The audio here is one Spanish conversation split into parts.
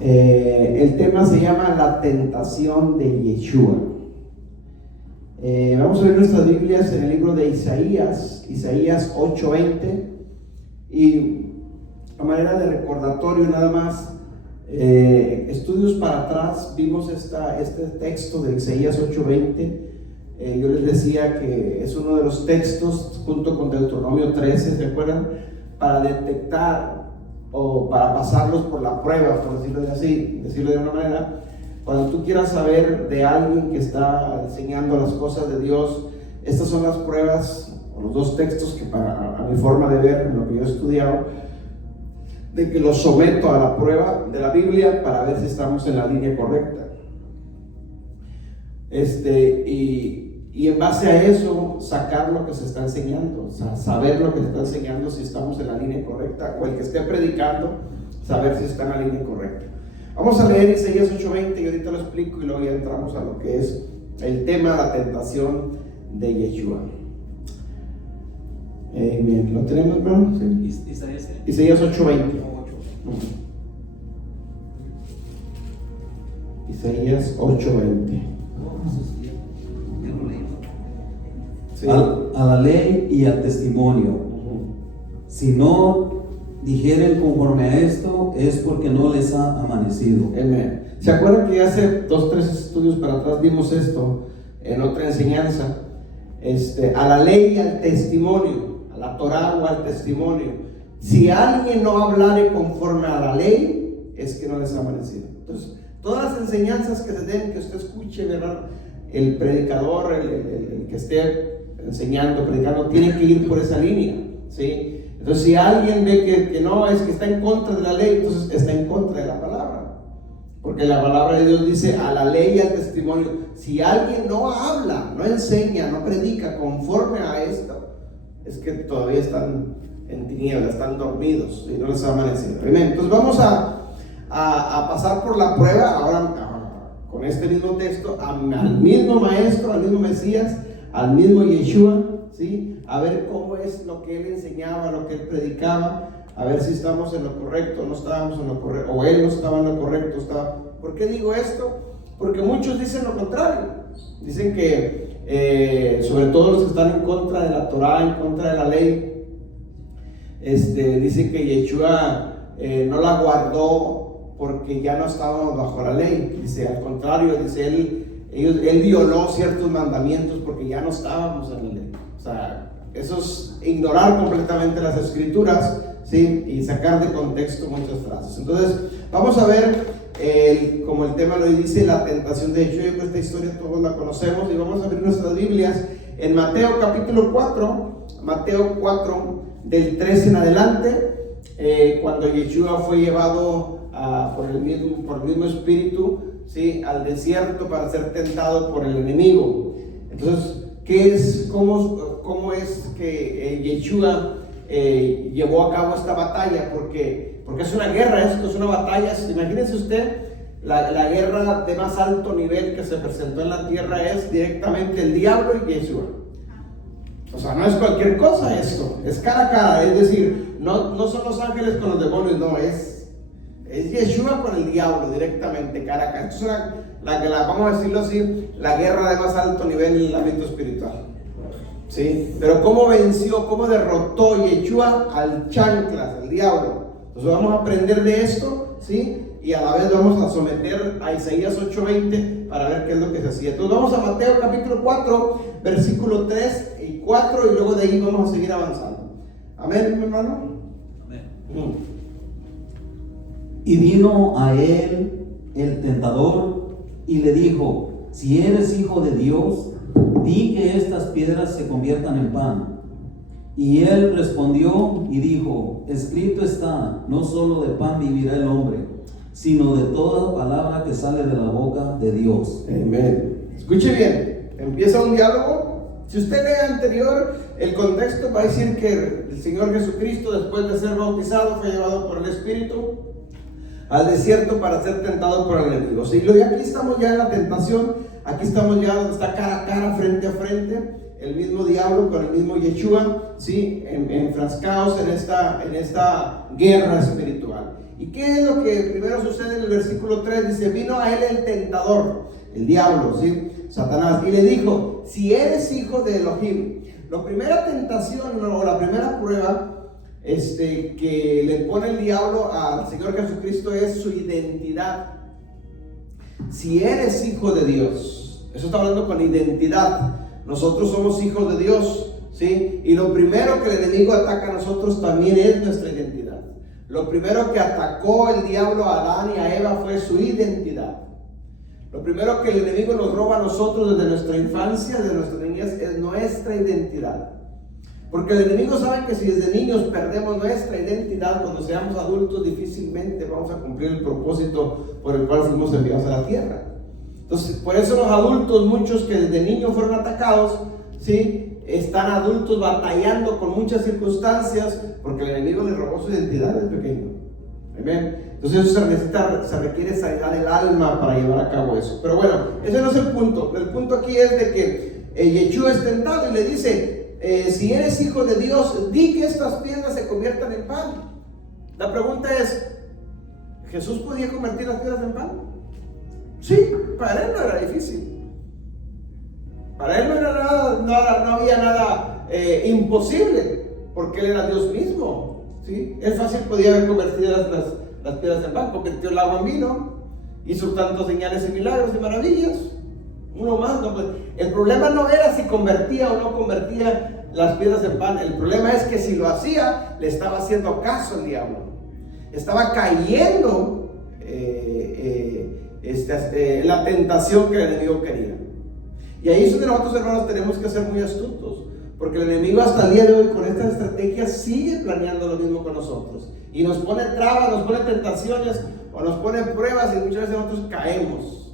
El tema se llama la tentación de Yeshua. Vamos a ver nuestras Biblias en el libro de Isaías 8:20, y a manera de recordatorio nada más, estudios para atrás vimos este texto de Isaías 8:20. Yo les decía que es uno de los textos junto con Deuteronomio 13, ¿se acuerdan? Para detectar o para pasarlos por la prueba, por decirlo de una manera. Cuando tú quieras saber de alguien que está enseñando las cosas de Dios, estas son las pruebas, o los dos textos que a mi forma de ver, en lo que yo he estudiado, de que los someto a la prueba de la Biblia para ver si estamos en la línea correcta. Y en base a eso, sacar lo que se está enseñando, o sea, saber lo que se está enseñando, si estamos en la línea correcta, o el que esté predicando, saber si está en la línea correcta. Vamos a leer Isaías 8:20 y ahorita lo explico, y luego ya entramos a lo que es el tema, la tentación de Yeshua. Bien, ¿lo tenemos, hermano? Sí. Isaías 8:20. Isaías 8:20. Sí. A la ley y al testimonio. Si no dijeren conforme a esto, es porque no les ha amanecido. Amén. ¿Se acuerdan que hace 2-3 estudios para atrás vimos esto en otra enseñanza? A la ley y al testimonio, a la Torah o al testimonio. Si alguien no hablare conforme a la ley, es que no les ha amanecido. Entonces, todas las enseñanzas que se den, que usted escuche, ¿verdad? El predicador, el que esté enseñando, predicando, tiene que ir por esa línea, ¿sí? Entonces, si alguien ve que no, es que está en contra de la ley, entonces está en contra de la palabra, porque la palabra de Dios dice a la ley y al testimonio. Si alguien no habla, no enseña, no predica conforme a esto, es que todavía están en tinieblas, están dormidos y no les ha amanecido. Entonces vamos a pasar por la prueba ahora con este mismo texto, al mismo maestro, al mismo Mesías, al mismo Yeshua, ¿sí? A ver cómo es lo que él enseñaba, lo que él predicaba, a ver si estamos en lo correcto, no estábamos en lo correcto, o él no estaba en lo correcto, estaba. ¿Por qué digo esto? Porque muchos dicen lo contrario. Dicen que, sobre todo los que están en contra de la Torah, en contra de la ley, dicen que Yeshua no la guardó porque ya no estábamos bajo la ley. Dice, al contrario, dice él violó ciertos mandamientos porque ya no estábamos en la ley. O sea, eso es ignorar completamente las escrituras, ¿sí? Y sacar de contexto muchas frases. Entonces, vamos a ver, como el tema lo dice, la tentación de Yeshua. Yo creo que esta historia todos la conocemos, y vamos a abrir nuestras Biblias en Mateo capítulo 4, Mateo 4, del 13 en adelante, cuando Yeshua fue llevado por el mismo Espíritu, ¿sí? Al desierto para ser tentado por el enemigo. Entonces, ¿cómo es que Yeshua llevó a cabo esta batalla? Porque es una guerra, esto es una batalla. Imagínense usted, la guerra de más alto nivel que se presentó en la tierra es directamente el diablo y Yeshua. O sea, no es cualquier cosa esto, es cara a cara. Es decir, no son los ángeles con los demonios, no, es Yeshua con el diablo directamente, cara a cara. Esto es vamos a decirlo así, la guerra de más alto nivel en el ámbito espiritual, ¿sí? Pero ¿cómo venció, cómo derrotó Yeshua al chanclas, al diablo? Entonces vamos a aprender de esto, ¿sí? Y a la vez vamos a someter a Isaías 8:20 para ver qué es lo que se hacía. Entonces vamos a Mateo capítulo 4, versículo 3 y 4, y luego de ahí vamos a seguir avanzando. Amén, mi hermano. Amén. Y vino a él el tentador y le dijo: si eres hijo de Dios, di que estas piedras se conviertan en pan. Y él respondió y dijo: escrito está, no solo de pan vivirá el hombre, sino de toda palabra que sale de la boca de Dios. Amén. Escuche bien, empieza un diálogo. Si usted lee anterior, el contexto va a decir que el Señor Jesucristo, después de ser bautizado, fue llevado por el Espíritu al desierto para ser tentado por el enemigo. ¿Sí? Y aquí estamos ya en la tentación, aquí estamos ya donde está cara a cara, frente a frente, el mismo diablo con el mismo Yeshua, ¿sí? Enfrascados en esta guerra espiritual. ¿Y qué es lo que primero sucede en el versículo 3? Dice, vino a él el tentador, el diablo, ¿sí? Satanás, y le dijo, si eres hijo de Elohim. La primera tentación o la primera prueba que le pone el diablo al Señor Jesucristo es su identidad. Si eres hijo de Dios, eso está hablando con identidad. Nosotros somos hijos de Dios, ¿sí? Y lo primero que el enemigo ataca a nosotros también es nuestra identidad. Lo primero que atacó el diablo a Adán y a Eva fue su identidad. Lo primero que el enemigo nos roba a nosotros desde nuestra infancia, desde nuestra niñez, es nuestra identidad. Porque el enemigo sabe que si desde niños perdemos nuestra identidad, cuando seamos adultos difícilmente vamos a cumplir el propósito por el cual fuimos enviados a la tierra. Entonces, por eso los adultos, muchos que desde niños fueron atacados, ¿sí? Están adultos batallando con muchas circunstancias porque el enemigo les robó su identidad desde pequeño. Amén. Entonces eso se requiere sanidad del alma para llevar a cabo eso. Pero bueno, ese no es el punto. El punto aquí es de que Yeshua es tentado y le dice, si eres hijo de Dios, di que estas piedras se conviertan en pan. La pregunta es, ¿Jesús podía convertir las piedras en pan? Sí, para él no era difícil. Para él no había nada imposible, porque él era Dios mismo, ¿sí? Él fácil podía haber convertido las piedras en pan, convirtió el agua en vino, hizo tantos señales y milagros y maravillas. Uno más, no, pues, el problema no era si convertía o no convertía las piedras en pan. El problema es que si lo hacía, le estaba haciendo caso al diablo. Estaba cayendo la tentación que el enemigo quería. Y ahí es donde nosotros, hermanos, tenemos que ser muy astutos, porque el enemigo hasta el día de hoy con estas estrategias sigue planeando lo mismo con nosotros, y nos pone trabas, nos pone tentaciones o nos pone pruebas, y muchas veces nosotros caemos,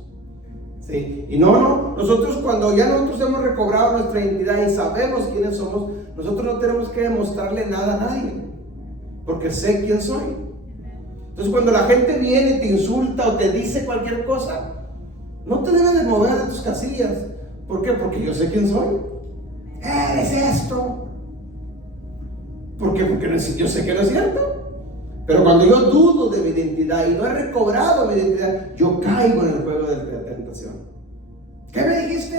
¿sí? Y nosotros cuando ya nosotros hemos recobrado nuestra identidad y sabemos quiénes somos, nosotros no tenemos que demostrarle nada a nadie, porque sé quién soy. Entonces cuando la gente viene y te insulta o te dice cualquier cosa, no te debes de mover de tus casillas. ¿Por qué? Porque yo sé quién soy. Eres esto. ¿Por qué? Porque yo sé que no es cierto. Pero cuando yo dudo de mi identidad y no he recobrado mi identidad, yo caigo en el juego de la tentación. ¿Qué me dijiste?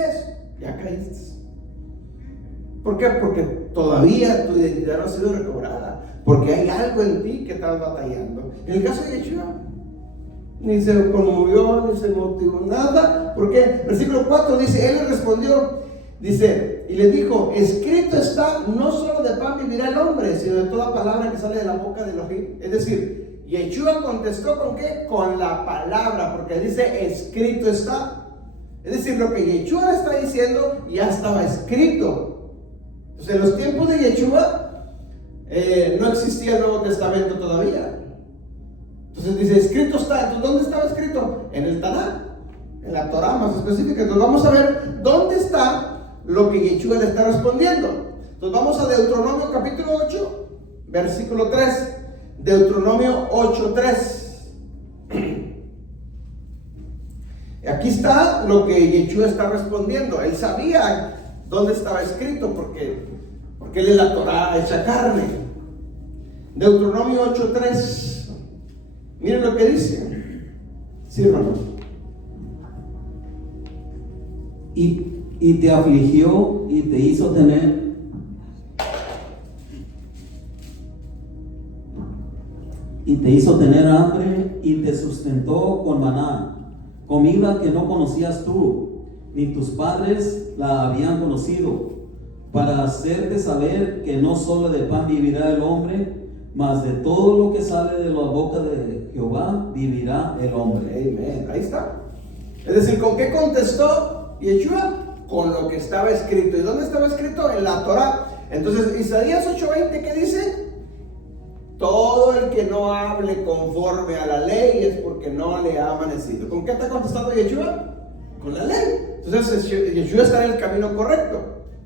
Ya caíste. ¿Por qué? Porque todavía tu identidad no ha sido recobrada. Porque hay algo en ti que estás batallando. En el caso de Yeshua, ni se conmovió, ni se motivó, nada. ¿Por qué? Versículo 4 dice, él le respondió, dice, y le dijo, escrito está, no solo de pan vivirá el hombre, sino de toda palabra que sale de la boca de Elohim. Es decir, Yeshua contestó ¿con qué? Con la palabra, porque dice, escrito está. Es decir, lo que Yeshua está diciendo ya estaba escrito. Entonces, en los tiempos de Yeshua no existía el Nuevo Testamento todavía. Entonces dice, escrito está. Entonces, ¿dónde estaba escrito? En el Tanaj, en la Torah más específica. Entonces vamos a ver dónde está lo que Yeshua le está respondiendo. Entonces vamos a Deuteronomio capítulo 8, versículo 3. Deuteronomio 8:3. Aquí está lo que Yeshua está respondiendo. Él sabía dónde estaba escrito porque él es la Torah hecha carne. Deuteronomio 8:3. Miren lo que dice. Sí, hermano. Y te afligió y te hizo tener hambre y te sustentó con maná, comida que no conocías tú, ni tus padres la habían conocido, para hacerte saber que no solo de pan vivirá el hombre, mas de todo lo que sale de la boca de Jehová vivirá el hombre. Amén. Ahí está. Es decir, ¿con qué contestó Yeshua? Con lo que estaba escrito. ¿Y dónde estaba escrito? En la Torah. Entonces, Isaías 8:20, ¿qué dice? Todo el que no hable conforme a la ley es porque no le ha amanecido. ¿Con qué está contestando Yeshua? Con la ley. Entonces, Yeshua está en el camino correcto,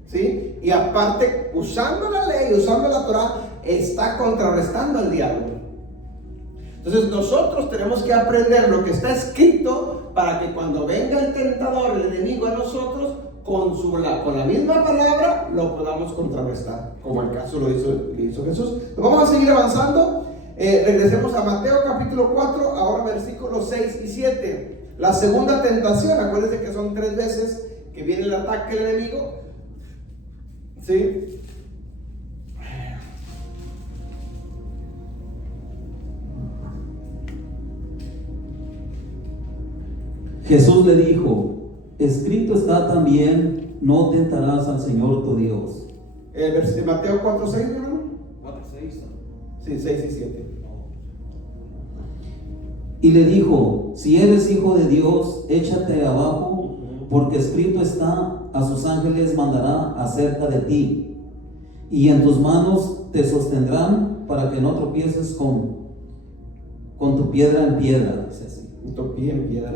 ¿sí? Y aparte, usando la ley, usando la Torah, está contrarrestando al diablo. Entonces nosotros tenemos que aprender lo que está escrito para que cuando venga el tentador, el enemigo a nosotros, con la misma palabra lo podamos contrarrestar, como el caso lo hizo Jesús. Vamos a seguir avanzando. Regresemos a Mateo capítulo 4, ahora versículos 6 y 7. La segunda tentación, acuérdense que son 3 veces que viene el ataque del enemigo. ¿Sí? Jesús le dijo: escrito está también, no tentarás al Señor tu Dios. Mateo 4, 6, hermano. 4, 6. Sí, 6 y 7. Y le dijo: si eres hijo de Dios, échate abajo, porque escrito está: a sus ángeles mandará acerca de ti, y en tus manos te sostendrán para que no tropieces con tu piedra en piedra. Dice así. Tu pie en piedra.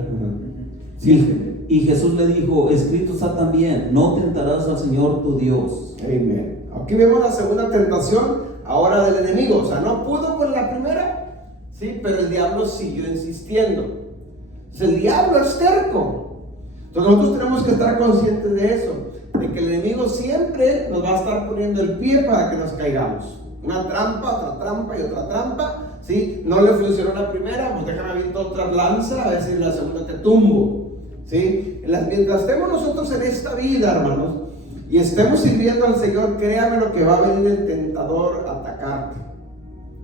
Sí. Y Jesús le dijo: escrito está también, no tentarás al Señor tu Dios. Amén. Aquí vemos la segunda tentación ahora del enemigo. O sea, no pudo con la primera, sí, pero el diablo siguió insistiendo. Entonces, el diablo es terco. Entonces nosotros tenemos que estar conscientes de eso, de que el enemigo siempre nos va a estar poniendo el pie para que nos caigamos. Una trampa, otra trampa y otra trampa. ¿Sí? No le funcionó la primera, pues déjame aviento otra lanza, a ver si la segunda te tumbo. ¿Sí? Mientras estemos nosotros en esta vida, hermanos, y estemos sirviendo al Señor, créame lo que va a venir el tentador a atacarte.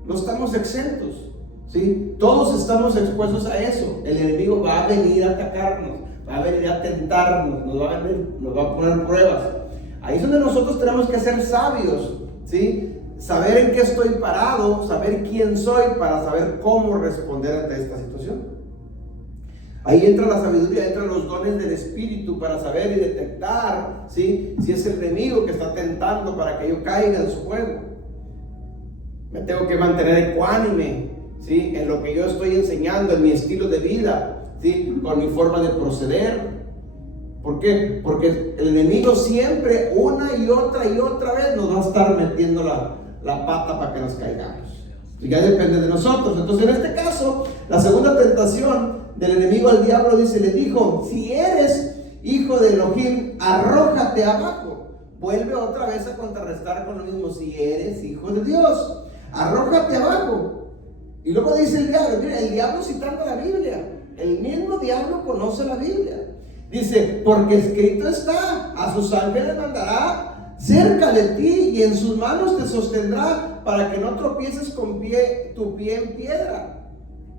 No estamos exentos, ¿sí? Todos estamos expuestos a eso. El enemigo va a venir a atacarnos, va a venir a tentarnos, nos va a poner pruebas. Ahí es donde nosotros tenemos que ser sabios, ¿sí? Saber en qué estoy parado, saber quién soy para saber cómo responder ante esta situación. Ahí entra la sabiduría, entran los dones del Espíritu para saber y detectar, ¿sí? Si es el enemigo que está tentando para que yo caiga en su juego. Me tengo que mantener ecuánime, ¿sí? En lo que yo estoy enseñando, en mi estilo de vida, ¿sí? Con mi forma de proceder. ¿Por qué? Porque el enemigo siempre, una y otra vez, nos va a estar metiendo la pata para que nos caigamos. Y ya depende de nosotros. Entonces, en este caso, la segunda tentación del enemigo al diablo le dijo: si eres hijo de Elohim, arrójate abajo. Vuelve otra vez a contrarrestar con lo mismo: si eres hijo de Dios, arrójate abajo. Y luego dice el diablo, mira, el diablo citando la Biblia, el mismo diablo conoce la Biblia. Dice: porque escrito está, a sus ángeles mandará cerca de ti y en sus manos te sostendrá para que no tropieces con tu pie en piedra.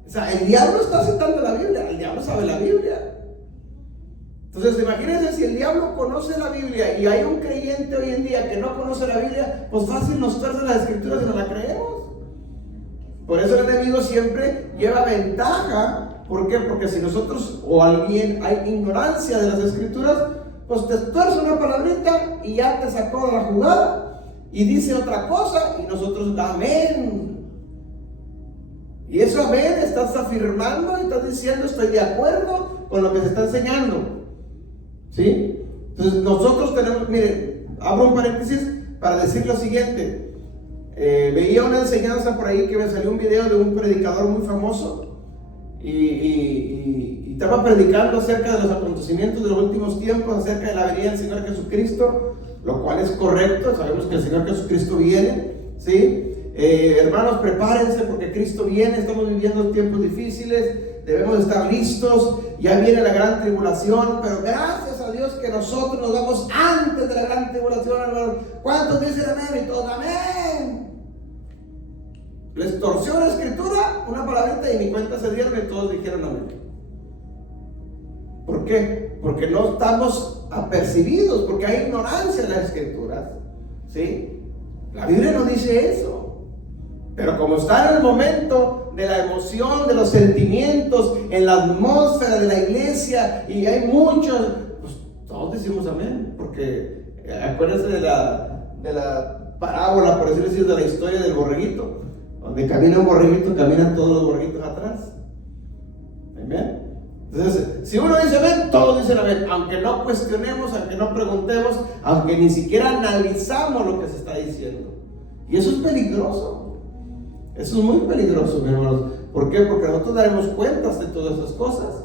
O sea, el diablo está citando la Biblia, el diablo sabe la Biblia. Entonces, imagínense si el diablo conoce la Biblia y hay un creyente hoy en día que no conoce la Biblia, pues fácil nos tuerce las escrituras y no la creemos. Por eso el enemigo siempre lleva ventaja. ¿Por qué? Porque si nosotros o alguien hay ignorancia de las escrituras, pues te tuerce una palabrita y ya te sacó de la jugada y dice otra cosa y nosotros, amén. Y eso, amén, estás afirmando y estás diciendo: estoy de acuerdo con lo que se está enseñando. ¿Sí? Entonces nosotros tenemos, miren, abro un paréntesis para decir lo siguiente. Veía una enseñanza por ahí que me salió un video de un predicador muy famoso y estaba predicando acerca de los acontecimientos de los últimos tiempos, acerca de la venida del Señor Jesucristo, lo cual es correcto. Sabemos que el Señor Jesucristo viene, ¿sí? Hermanos, prepárense porque Cristo viene, estamos viviendo tiempos difíciles, debemos estar listos, ya viene la gran tribulación, pero gracias a Dios que nosotros nos vamos antes de la gran tribulación, hermanos. ¿Cuántos dicen amén? Y todos, amén. Les torció la escritura, una palabrita y ni cuenta se dieron y todos dijeron amén. ¿Por qué? Porque no estamos apercibidos, porque hay ignorancia en las escrituras, ¿sí? La Biblia no dice eso. Pero como está en el momento de la emoción, de los sentimientos, en la atmósfera de la iglesia, y hay muchos, pues todos decimos amén, porque acuérdense de la parábola, por decirlo así, de la historia del borreguito, donde camina un borreguito, caminan todos los borreguitos atrás. Amén. Entonces, si uno dice amén, todos dicen amén, aunque no cuestionemos, aunque no preguntemos, aunque ni siquiera analizamos lo que se está diciendo. Y eso es peligroso. Eso es muy peligroso, mis hermanos. ¿Por qué? Porque nosotros daremos cuentas de todas esas cosas.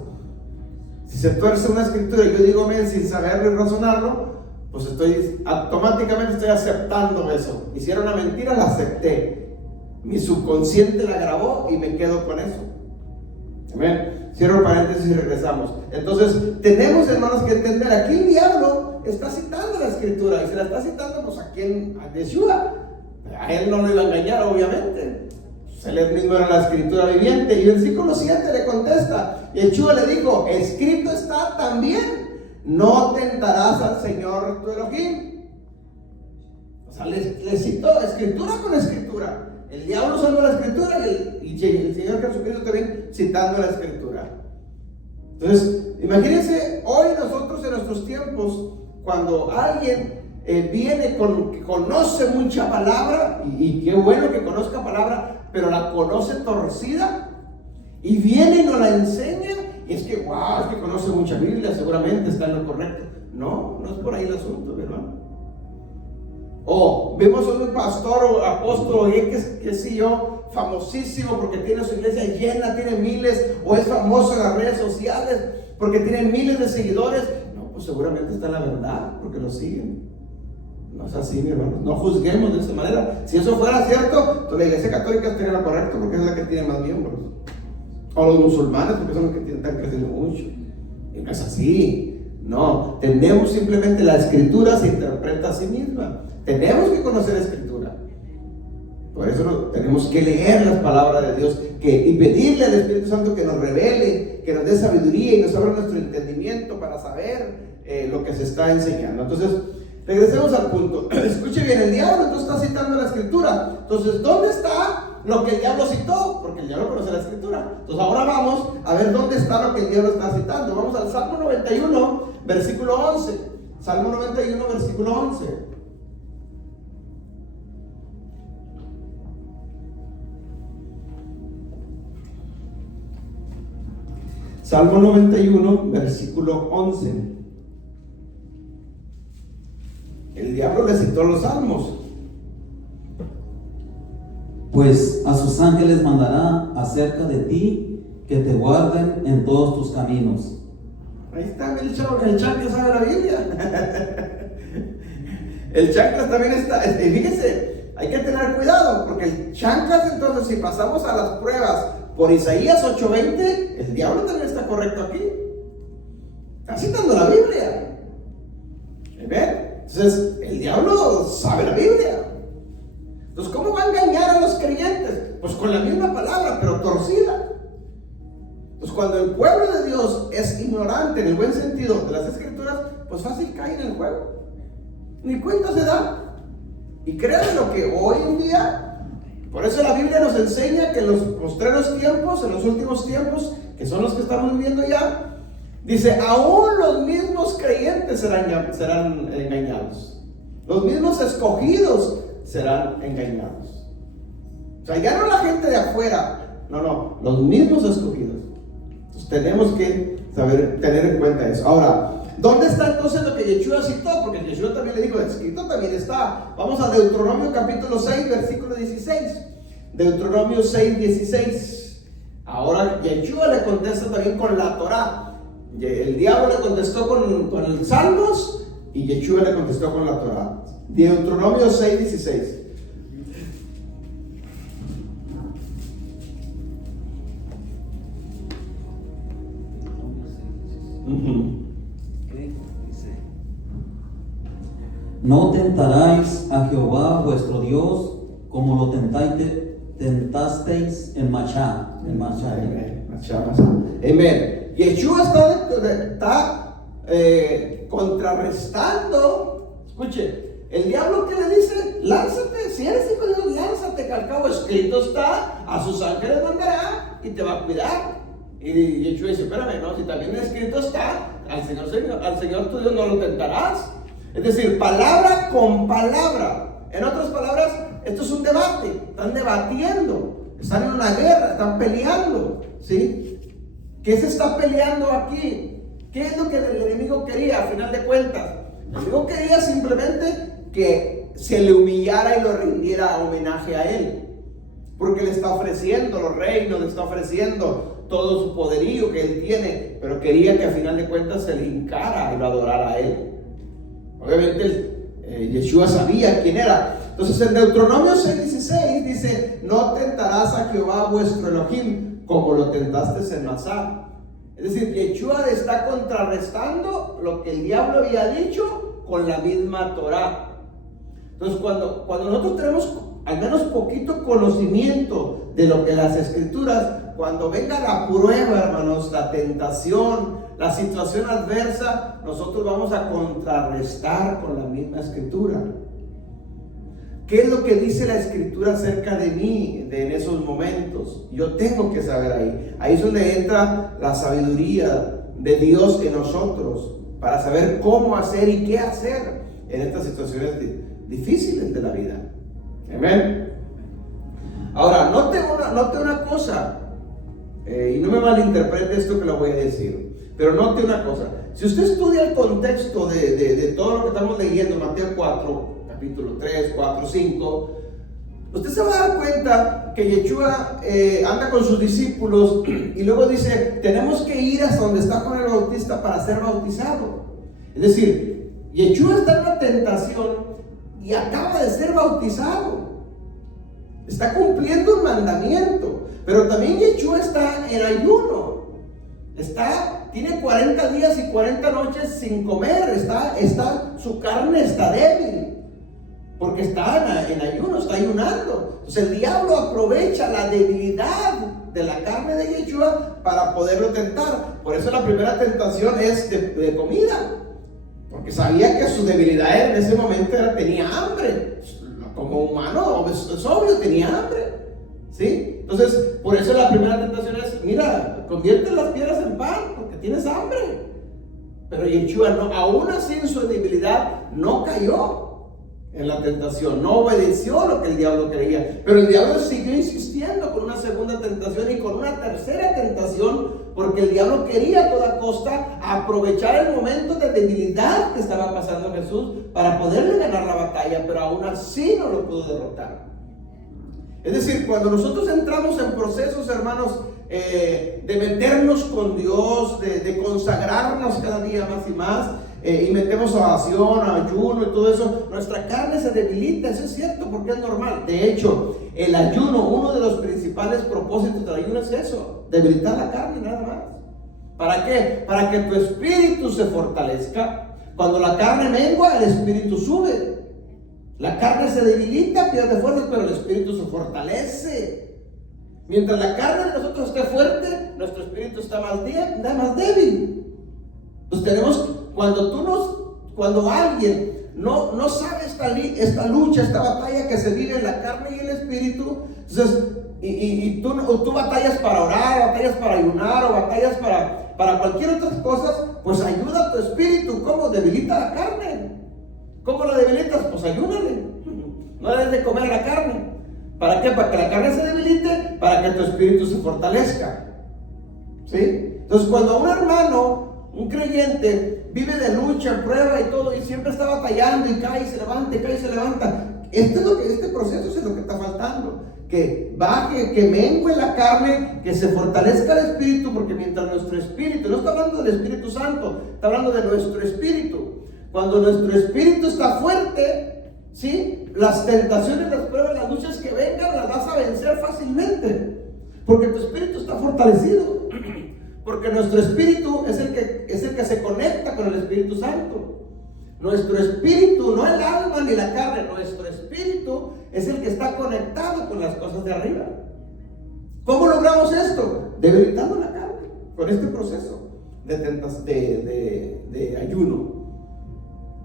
Si se tuerce una escritura y yo digo amén sin saberlo y razonarlo, pues automáticamente estoy aceptando eso. Hicieron una mentira, la acepté. mi subconsciente la grabó y me quedo con eso. Amén. Cierro paréntesis y regresamos. Entonces, tenemos, hermanos, que entender, aquí el diablo está citando la escritura, y se la está citando pues a quien, a Yeshua. A él no lo iba a engañar, obviamente. Pues él mismo era la escritura viviente. Y el versículo 7 le contesta, Yeshua le dijo, escrito está también, no tentarás al Señor tu Elohim. O sea, le citó escritura con escritura. El diablo usando la escritura y el Señor Jesucristo también citando la escritura. Entonces, imagínense hoy nosotros en nuestros tiempos, cuando alguien viene que conoce mucha palabra, y qué bueno que conozca palabra, pero la conoce torcida, y viene y nos la enseña, y es que, wow, es que conoce mucha Biblia, seguramente está en lo correcto. No, no es por ahí el asunto, mi hermano. O vemos a un pastor o apóstol, que sí yo, famosísimo porque tiene su iglesia llena, tiene miles, o es famoso en las redes sociales porque tiene miles de seguidores. No, pues seguramente está en la verdad porque lo siguen. No es así, mi hermano. No juzguemos de esa manera. Si eso fuera cierto, pues la iglesia católica estaría en lo correcto porque es la que tiene más miembros. O los musulmanes porque son los que están creciendo mucho. Y no es así. No, tenemos simplemente la escritura se interpreta a sí misma. Tenemos que conocer la escritura. Por eso tenemos que leer las palabras de Dios y pedirle al Espíritu Santo que nos revele, que nos dé sabiduría y nos abra nuestro entendimiento para saber lo que se está enseñando. Entonces, regresemos al punto. Escuche bien, el diablo entonces está citando la escritura. Entonces, ¿dónde está lo que el diablo citó? Porque el diablo conoce la escritura. Entonces, ahora vamos a ver dónde está lo que el diablo está citando. Vamos al Salmo 91, versículo 11. Salmo 91, versículo 11. Salmo 91, versículo 11. El diablo le citó los salmos. Pues a sus ángeles mandará acerca de ti, que te guarden en todos tus caminos. Ahí está el chanclas sabe la Biblia. El chanclas también está, fíjese, hay que tener cuidado, porque el chanclas, entonces, si pasamos a las pruebas por Isaías 8:20, el diablo también está correcto aquí. Está citando la Biblia. ¿Ven? Entonces, el diablo sabe la Biblia. Entonces, ¿cómo va a engañar a los creyentes? Pues con la misma palabra, pero torcida. Entonces, cuando el pueblo de Dios es ignorante en el buen sentido de las escrituras, pues fácil cae en el juego. Ni cuenta se da. Y créanme lo que hoy en día, por eso la Biblia nos enseña que en los postreros tiempos, en los últimos tiempos, que son los que estamos viviendo ya, dice, aún los mismos creyentes serán engañados. Los mismos escogidos serán engañados. O sea, ya no la gente de afuera, no, los mismos escogidos. Entonces tenemos que saber, tener en cuenta eso. Ahora, ¿dónde está entonces lo que Yeshua citó? Porque Yeshua también le dijo, escrito también está. Vamos a Deuteronomio capítulo 6, versículo 16. Deuteronomio 6, 16. Ahora Yeshua le contesta también con la Torá. El diablo le contestó con el Salmos y Yeshua le contestó con la Torá. Deuteronomio 6, 16. No tentaréis a Jehová vuestro Dios como lo tentasteis en Machá. Amén. Yeshua está contrarrestando. Escuche, el diablo que le dice, lánzate, si eres hijo de Dios, lánzate, que al cabo escrito está, a sus ángeles mandará y te va a cuidar. Y Yeshua dice, espérame, no, si también escrito está, al Señor tu Dios no lo tentarás. Es decir, palabra con palabra. En otras palabras, esto es un debate. Están debatiendo, están en una guerra, están peleando, ¿sí? ¿Qué se está peleando aquí? ¿Qué es lo que el enemigo quería a final de cuentas? El enemigo quería simplemente que se le humillara y lo rindiera homenaje a él. Porque le está ofreciendo los reinos, le está ofreciendo todo su poderío que él tiene, pero quería que a final de cuentas se le hincara y lo adorara a él. Obviamente Yeshua sabía quién era. Entonces en Deuteronomio 6:16 dice: no tentarás a Jehová vuestro Elohim como lo tentaste en Masá. Es decir, Yeshua está contrarrestando lo que el diablo había dicho con la misma Torah. Entonces cuando nosotros tenemos al menos poquito conocimiento de lo que las escrituras, cuando venga la prueba, hermanos, la tentación, la situación adversa, nosotros vamos a contrarrestar con la misma escritura. ¿Qué es lo que dice la escritura acerca de mí en esos momentos? Yo tengo que saber ahí. Ahí es donde entra la sabiduría de Dios en nosotros, para saber cómo hacer y qué hacer en estas situaciones difíciles de la vida. Amén. Ahora, note una cosa, y no me malinterprete esto que lo voy a decir, pero note una cosa. Si usted estudia el contexto de todo lo que estamos leyendo, Mateo 4, capítulo 3, 4, 5, usted se va a dar cuenta que Yeshua anda con sus discípulos y luego dice: tenemos que ir hasta donde está Juan el Bautista para ser bautizado. Es decir, Yeshua está en una tentación y acaba de ser bautizado. Está cumpliendo un mandamiento, pero también Yeshua está en ayuno. Tiene 40 días y 40 noches sin comer. Su carne está débil, porque está en ayuno, está ayunando. Entonces el diablo aprovecha la debilidad de la carne de Yeshua para poderlo tentar. Por eso la primera tentación es de comida, porque sabía que su debilidad en ese momento tenía hambre. Como humano, es obvio, tenía hambre, ¿sí? Entonces, por eso la primera tentación es: mira, convierte las piedras en pan, porque tienes hambre. Pero Yeshua no, aún así en su debilidad, no cayó en la tentación, no obedeció lo que el diablo quería. Pero el diablo siguió insistiendo con una segunda tentación y con una tercera tentación, porque el diablo quería a toda costa aprovechar el momento de debilidad que estaba pasando Jesús para poderle ganar la batalla, pero aún así no lo pudo derrotar. Es decir, cuando nosotros entramos en procesos, hermanos, de meternos con Dios, de consagrarnos cada día más y más, y metemos oración, ayuno y todo eso, nuestra carne se debilita. Eso es cierto, porque es normal. De hecho, el ayuno, uno de los principales propósitos del ayuno es eso: debilitar la carne, nada más. ¿Para qué? Para que tu espíritu se fortalezca. Cuando la carne mengua, el espíritu sube. La carne se debilita, pierde fuerza, pero el espíritu se fortalece. Mientras la carne de nosotros esté fuerte, nuestro espíritu está más débil. Entonces cuando alguien no sabe esta lucha, esta batalla que se vive en la carne y el espíritu, entonces, y tú batallas para orar, batallas para ayunar, o batallas para cualquier otra cosa, pues ayuda a tu espíritu. ¿Cómo? Debilita la carne. ¿Cómo la debilitas? Pues ayúdale. No debes de comer la carne. ¿Para qué? Para que la carne se debilite, para que tu espíritu se fortalezca. ¿Sí? Entonces, cuando un hermano, un creyente, vive de lucha, prueba y todo, y siempre está batallando, y cae y se levanta, y cae y se levanta, este proceso es lo que está faltando. Que baje, que mengue la carne, que se fortalezca el espíritu, porque mientras nuestro espíritu, no está hablando del Espíritu Santo, está hablando de nuestro espíritu. Cuando nuestro espíritu está fuerte, ¿sí? Las tentaciones, las pruebas, las luchas que vengan, las vas a vencer fácilmente, porque tu espíritu está fortalecido. Porque nuestro espíritu es el que se conecta con el Espíritu Santo. Nuestro espíritu, no el alma ni la carne, nuestro espíritu es el que está conectado con las cosas de arriba. ¿Cómo logramos esto? Debilitando la carne, con este proceso de ayuno.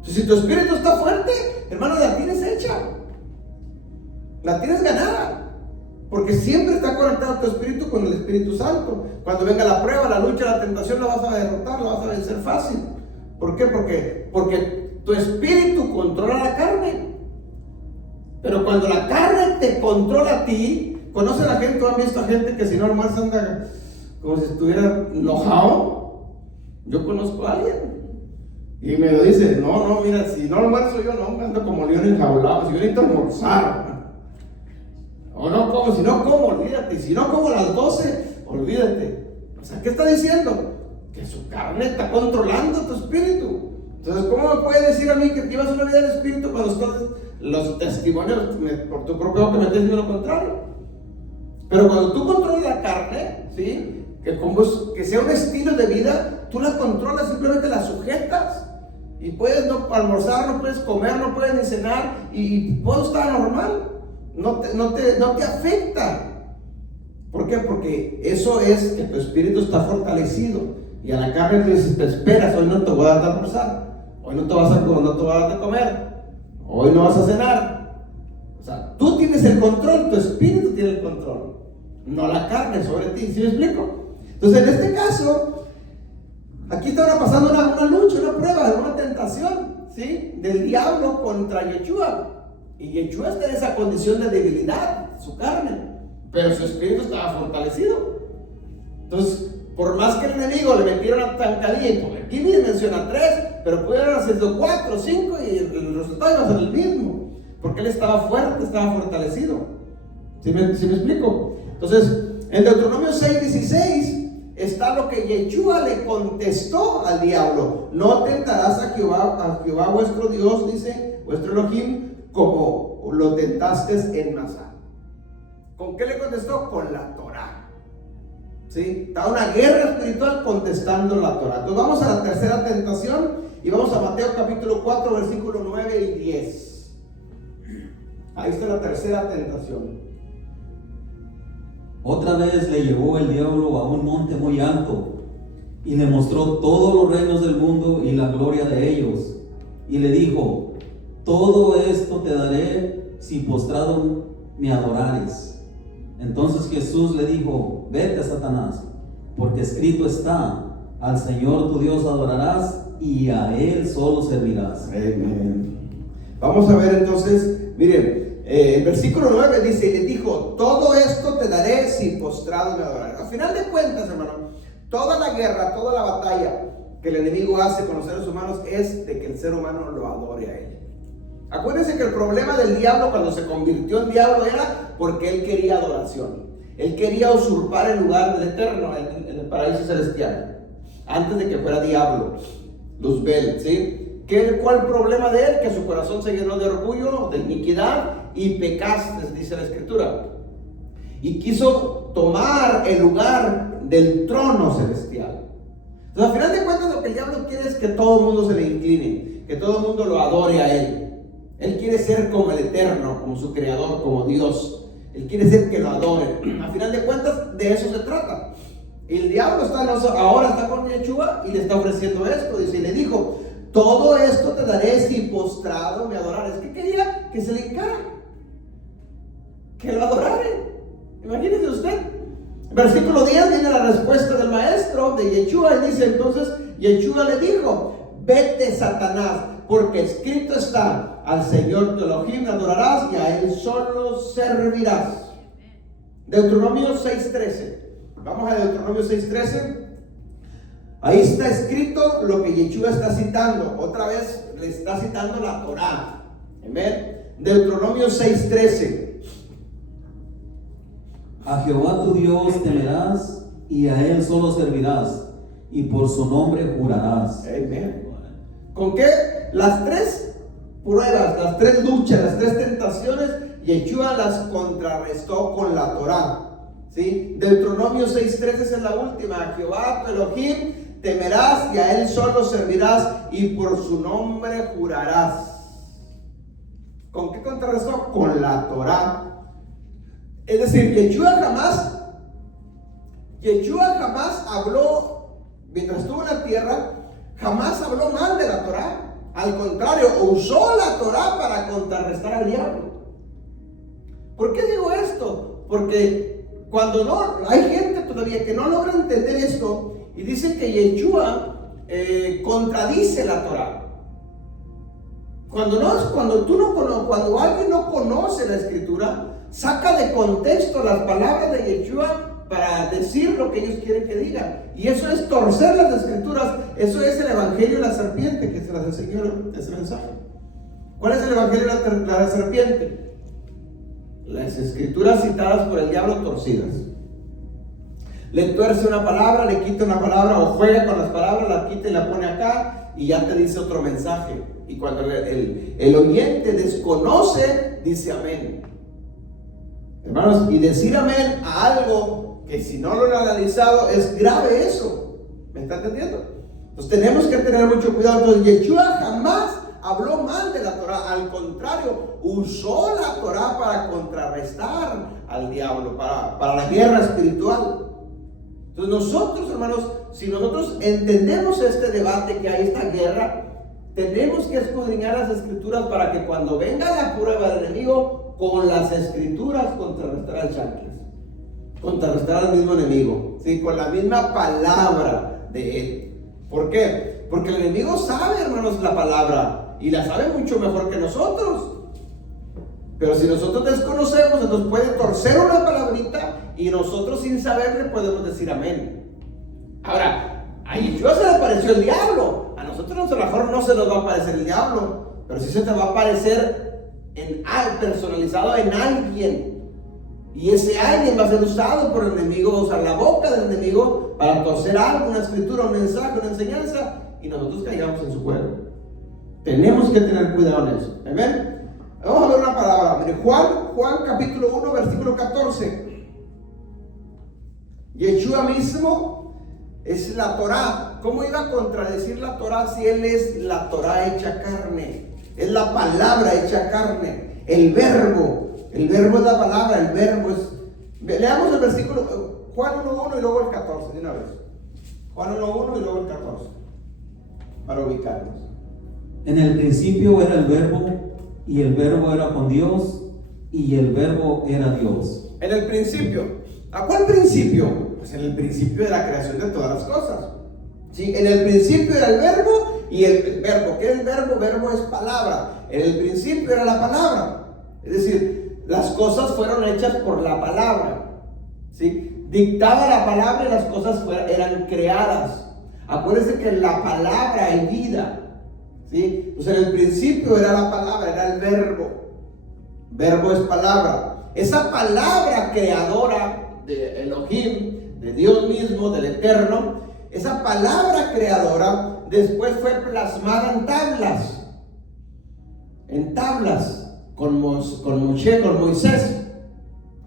Si tu espíritu está fuerte, hermano, la tienes hecha, la tienes ganada, porque siempre está conectado tu espíritu con el Espíritu Santo. Cuando venga la prueba, la lucha, la tentación, la vas a derrotar, la vas a vencer fácil. ¿Por qué? Porque tu espíritu controla la carne. Pero cuando la carne te controla a ti, ¿conoce la gente o han visto a gente que si no almuerza anda como si estuviera enojado? Yo conozco a alguien y me lo dice: no, mira, si no almuerzo yo no, ando como león enjaulado, si yo necesito almorzar. O no como, si no como, olvídate. Si no como a las 12, olvídate. O sea, ¿qué está diciendo? Que su carne está controlando tu espíritu. Entonces, ¿cómo me puede decir a mí que llevas una vida del espíritu cuando estás los testimonios por tu propio boca me estás diciendo lo contrario. Pero cuando tú controlas la carne, ¿sí? Que sea un estilo de vida, tú la controlas, simplemente la sujetas. Y puedes no almorzar, no puedes comer, no puedes ni cenar, y todo está normal. No te afecta. ¿Por qué? Porque eso es que tu espíritu está fortalecido. Y a la carne te dices, te esperas, hoy no te voy a dar de almorzar, hoy no te voy a dar de comer, hoy no vas a cenar. O sea, tú tienes el control, tu espíritu tiene el control, no la carne sobre ti. ¿Sí me explico? Entonces, en este caso, aquí está pasando una lucha, una prueba, una tentación, ¿sí? Del diablo contra Yeshua. Y Yeshua está en esa condición de debilidad, su carne, pero su espíritu estaba fortalecido. Entonces, por más que el enemigo le metiera una tancadilla, porque aquí menciona 3, pero pudieron hacer 4, 5 y el resultado iba a ser el mismo, porque él estaba fuerte, estaba fortalecido. ¿Sí me explico? Entonces, en Deuteronomio 6:16 está lo que Yeshua le contestó al diablo: no tentarás a Jehová vuestro Dios, dice, vuestro Elohim, como lo tentaste en Masá. ¿Con qué le contestó? Con la Torah. ¿Sí? Está una guerra espiritual contestando la Torah. Entonces vamos a la tercera tentación y vamos a Mateo capítulo 4, versículo 9 y 10. Ahí está la tercera tentación. Otra vez le llevó el diablo a un monte muy alto y le mostró todos los reinos del mundo y la gloria de ellos. Y le dijo: todo esto te daré si postrado me adorares. Entonces Jesús le dijo: vete, Satanás, porque escrito está: al Señor tu Dios adorarás y a Él solo servirás. Amén. Vamos a ver entonces, miren, el versículo 9 dice: y le dijo, todo esto te daré si postrado me adorarás. Al final de cuentas, hermano, toda la guerra, toda la batalla que el enemigo hace con los seres humanos es de que el ser humano lo adore a él. Acuérdense que el problema del diablo cuando se convirtió en diablo era porque él quería adoración. Él quería usurpar el lugar del Eterno en el paraíso celestial, antes de que fuera diablo, Luzbel, ¿sí? ¿Cuál problema de él? Que su corazón se llenó de orgullo, de iniquidad y pecaste, dice la Escritura. Y quiso tomar el lugar del trono celestial. Entonces, al final de cuentas, lo que el diablo quiere es que todo el mundo se le incline, que todo el mundo lo adore a él. Él quiere ser como el Eterno, como su creador, como Dios. Él quiere ser que lo adore. Al final de cuentas, de eso se trata. Y el diablo ahora está con Yeshua y le está ofreciendo esto. Dice, y le dijo, todo esto te daré si postrado me adorares. ¿Qué quería? Que se le hincara, que lo adorare. Imagínese usted. Versículo 10 viene la respuesta del maestro de Yeshua y dice, entonces Yeshua le dijo, vete, Satanás, porque escrito está, al Señor tu Elohim adorarás y a Él solo servirás. Deuteronomio 6:13. Vamos a Deuteronomio 6:13. Ahí está escrito lo que Yeshua está citando. Otra vez le está citando la Torah. Amén. Deuteronomio 6:13. A Jehová tu Dios temerás y a Él solo servirás y por su nombre jurarás. Amén. ¿Con qué? Las tres pruebas, las tres luchas, las tres tentaciones, Yeshua las contrarrestó con la Torah. ¿Sí? Deuteronomio 6:13 es la última. A Jehová tu Elohim temerás y a Él solo servirás y por su nombre jurarás. ¿Con qué contrarrestó? Con la Torah. Es decir, Yeshua jamás habló, mientras estuvo en la tierra, jamás habló mal de la Torah. Al contrario, usó la Torah para contrarrestar al diablo. ¿Por qué digo esto? Porque cuando hay gente todavía que no logra entender esto y dice que Yeshua contradice la Torah. Cuando alguien no conoce la Escritura, saca de contexto las palabras de Yeshua para decir lo que ellos quieren que digan. Y eso es torcer las Escrituras. Eso es el evangelio de la serpiente que se las enseñó ese mensaje. ¿Cuál es el evangelio de la serpiente? Las Escrituras citadas por el diablo torcidas. Le tuerce una palabra, le quita una palabra, o juega con las palabras, la quita y la pone acá. y ya te dice otro mensaje. Y cuando el oyente desconoce, dice amén. Hermanos, y decir amén a algo que si no lo he analizado es grave eso. ¿Me está entendiendo? Entonces tenemos que tener mucho cuidado. Entonces Yeshua jamás habló mal de la Torah, al contrario, usó la Torah para contrarrestar al diablo, para la guerra espiritual. Entonces nosotros, hermanos, si nosotros entendemos este debate, que hay esta guerra, tenemos que escudriñar las escrituras para que cuando venga la prueba del enemigo, con las escrituras contrarrestar al chanclas, contrarrestar al mismo enemigo, ¿sí? Con la misma palabra de él. ¿Por qué? Porque el enemigo sabe, hermanos, la palabra, y la sabe mucho mejor que nosotros. Pero si nosotros desconocemos, entonces puede torcer una palabrita y nosotros sin saberle podemos decir amén. Ahora, a Yeshua se le apareció el diablo. A nosotros a lo mejor no se nos va a aparecer el diablo, pero sí se te va a aparecer personalizado en alguien. Y ese alguien va a ser usado por el enemigo, o sea, la boca del enemigo, para torcer algo, una escritura, un mensaje, una enseñanza, y nosotros caigamos en su juego. Tenemos que tener cuidado en eso. Amén. Vamos a ver una palabra. Mire, Juan capítulo 1, versículo 14. Yeshua mismo es la Torah. ¿Cómo iba a contradecir la Torah si él es la Torah hecha carne? Es la palabra hecha carne. El verbo es la palabra, el verbo es... Leamos el versículo, Juan 1:1 y luego el 14, de una vez. Juan 1:1 y luego el 14, para ubicarnos. En el principio era el verbo, y el verbo era con Dios, y el verbo era Dios. En el principio. ¿A cuál principio? Pues en el principio de la creación de todas las cosas. ¿Sí? En el principio era el verbo, y el verbo. ¿Qué es el verbo? Verbo es palabra. En el principio era la palabra. Es decir, las cosas fueron hechas por la palabra. ¿Sí? Dictaba la palabra y las cosas eran creadas. Acuérdense que en la palabra hay vida. ¿Sí? Pues en el principio era la palabra, era el verbo. Verbo es palabra. Esa palabra creadora de Elohim, de Dios mismo, del Eterno, esa palabra creadora después fue plasmada en tablas. En tablas, con Moisés.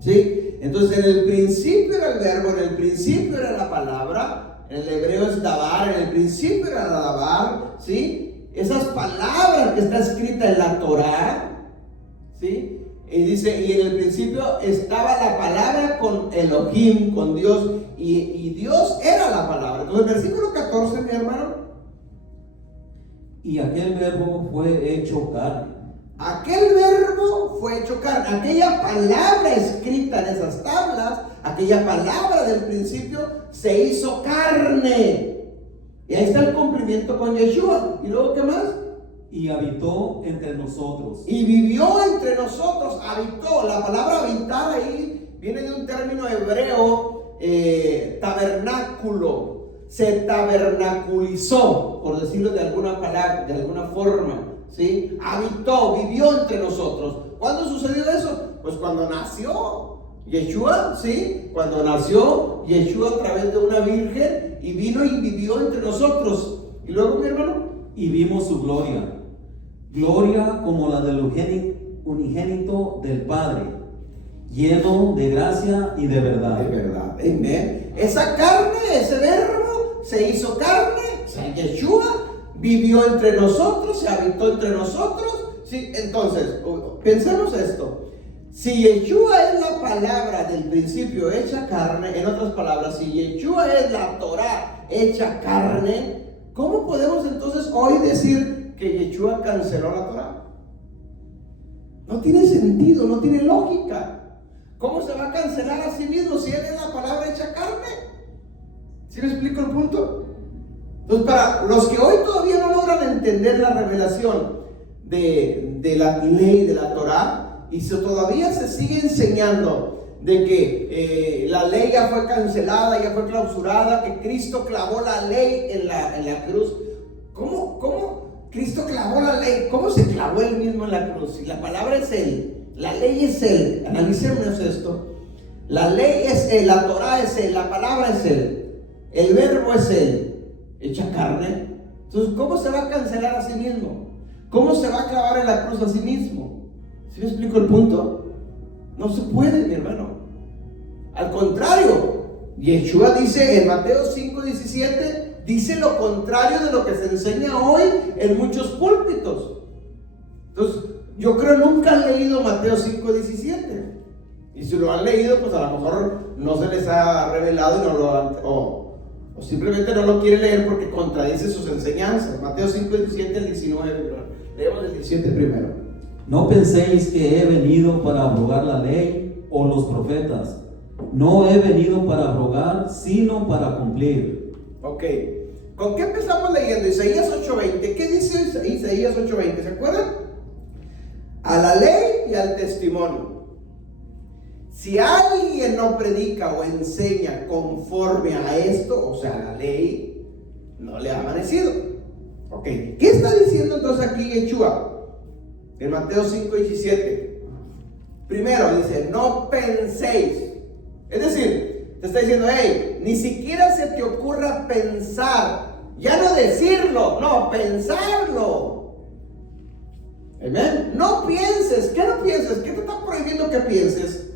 ¿Sí? Entonces en el principio era el verbo, en el principio era la palabra. En el hebreo es dabar, en el principio era la dabar. ¿Sí? Esas palabras que está escrita en la Torah, ¿sí? Y dice, y en el principio estaba la palabra con Elohim, con Dios, y Dios era la palabra. Entonces, el versículo 14, mi hermano. Y aquel verbo fue hecho carne. Aquel verbo fue hecho carne. Aquella palabra escrita en esas tablas, aquella palabra del principio, se hizo carne. Y ahí está el cumplimiento con Yeshua. ¿Y luego qué más? Y habitó entre nosotros. Y vivió entre nosotros. Habitó. La palabra habitar ahí viene de un término hebreo, tabernáculo. Se tabernaculizó, por decirlo de alguna palabra, de alguna forma. ¿Sí? Habitó, vivió entre nosotros. ¿Cuándo sucedió eso? Pues cuando nació Yeshua, ¿sí? Cuando nació Yeshua a través de una virgen y vino y vivió entre nosotros. Y luego, mi hermano, y vimos su gloria, gloria como la del unigénito del Padre, lleno de gracia y de verdad. De verdad, amén. Esa carne, ese verbo, se hizo carne, o sea, Yeshua vivió entre nosotros, se habitó entre nosotros. ¿Sí? Entonces, pensemos esto. Si Yeshua es la palabra del principio hecha carne, en otras palabras, si Yeshua es la Torah hecha carne, ¿cómo podemos entonces hoy decir que Yeshua canceló la Torah? No tiene sentido, no tiene lógica. ¿Cómo se va a cancelar a sí mismo si él es la palabra hecha carne? ¿Sí me explico el punto? Entonces, para los que hoy todavía no logran entender la revelación de la ley de la Torah, y todavía se sigue enseñando de que la ley ya fue cancelada, ya fue clausurada, que Cristo clavó la ley en la cruz. ¿Cómo Cristo clavó la ley? ¿Cómo se clavó él mismo en la cruz? Si la palabra es él, la ley es él. Analicemos esto. La ley es él, la Torah es él, la palabra es él, el verbo es él, hecha carne. Entonces, ¿cómo se va a cancelar a sí mismo? ¿Cómo se va a clavar en la cruz a sí mismo? ¿Sí me explico el punto? No se puede, mi hermano. Al contrario, Yeshua dice en Mateo 5:17, dice lo contrario de lo que se enseña hoy en muchos púlpitos. Entonces, yo creo nunca han leído Mateo 5:17. Y si lo han leído, pues a lo mejor no se les ha revelado y no lo han, o simplemente no lo quiere leer porque contradice sus enseñanzas. Mateo 5:17 al 19. Leemos el 17 primero. No penséis que he venido para abrogar la ley o los profetas. No he venido para abrogar, sino para cumplir. Ok. ¿Con qué empezamos leyendo? Isaías 8:20. ¿Qué dice Isaías 8:20? ¿Se acuerdan? A la ley y al testimonio. Si alguien no predica o enseña conforme a esto, o sea, la ley, no le ha amanecido. Ok. ¿Qué está diciendo entonces aquí Yeshua? En Mateo 5:17. Primero dice, no penséis. Es decir, te está diciendo, hey, ni siquiera se te ocurra pensar, ya no decirlo, no, pensarlo. Amén. No pienses. ¿Qué no pienses? ¿Qué te está prohibiendo que pienses?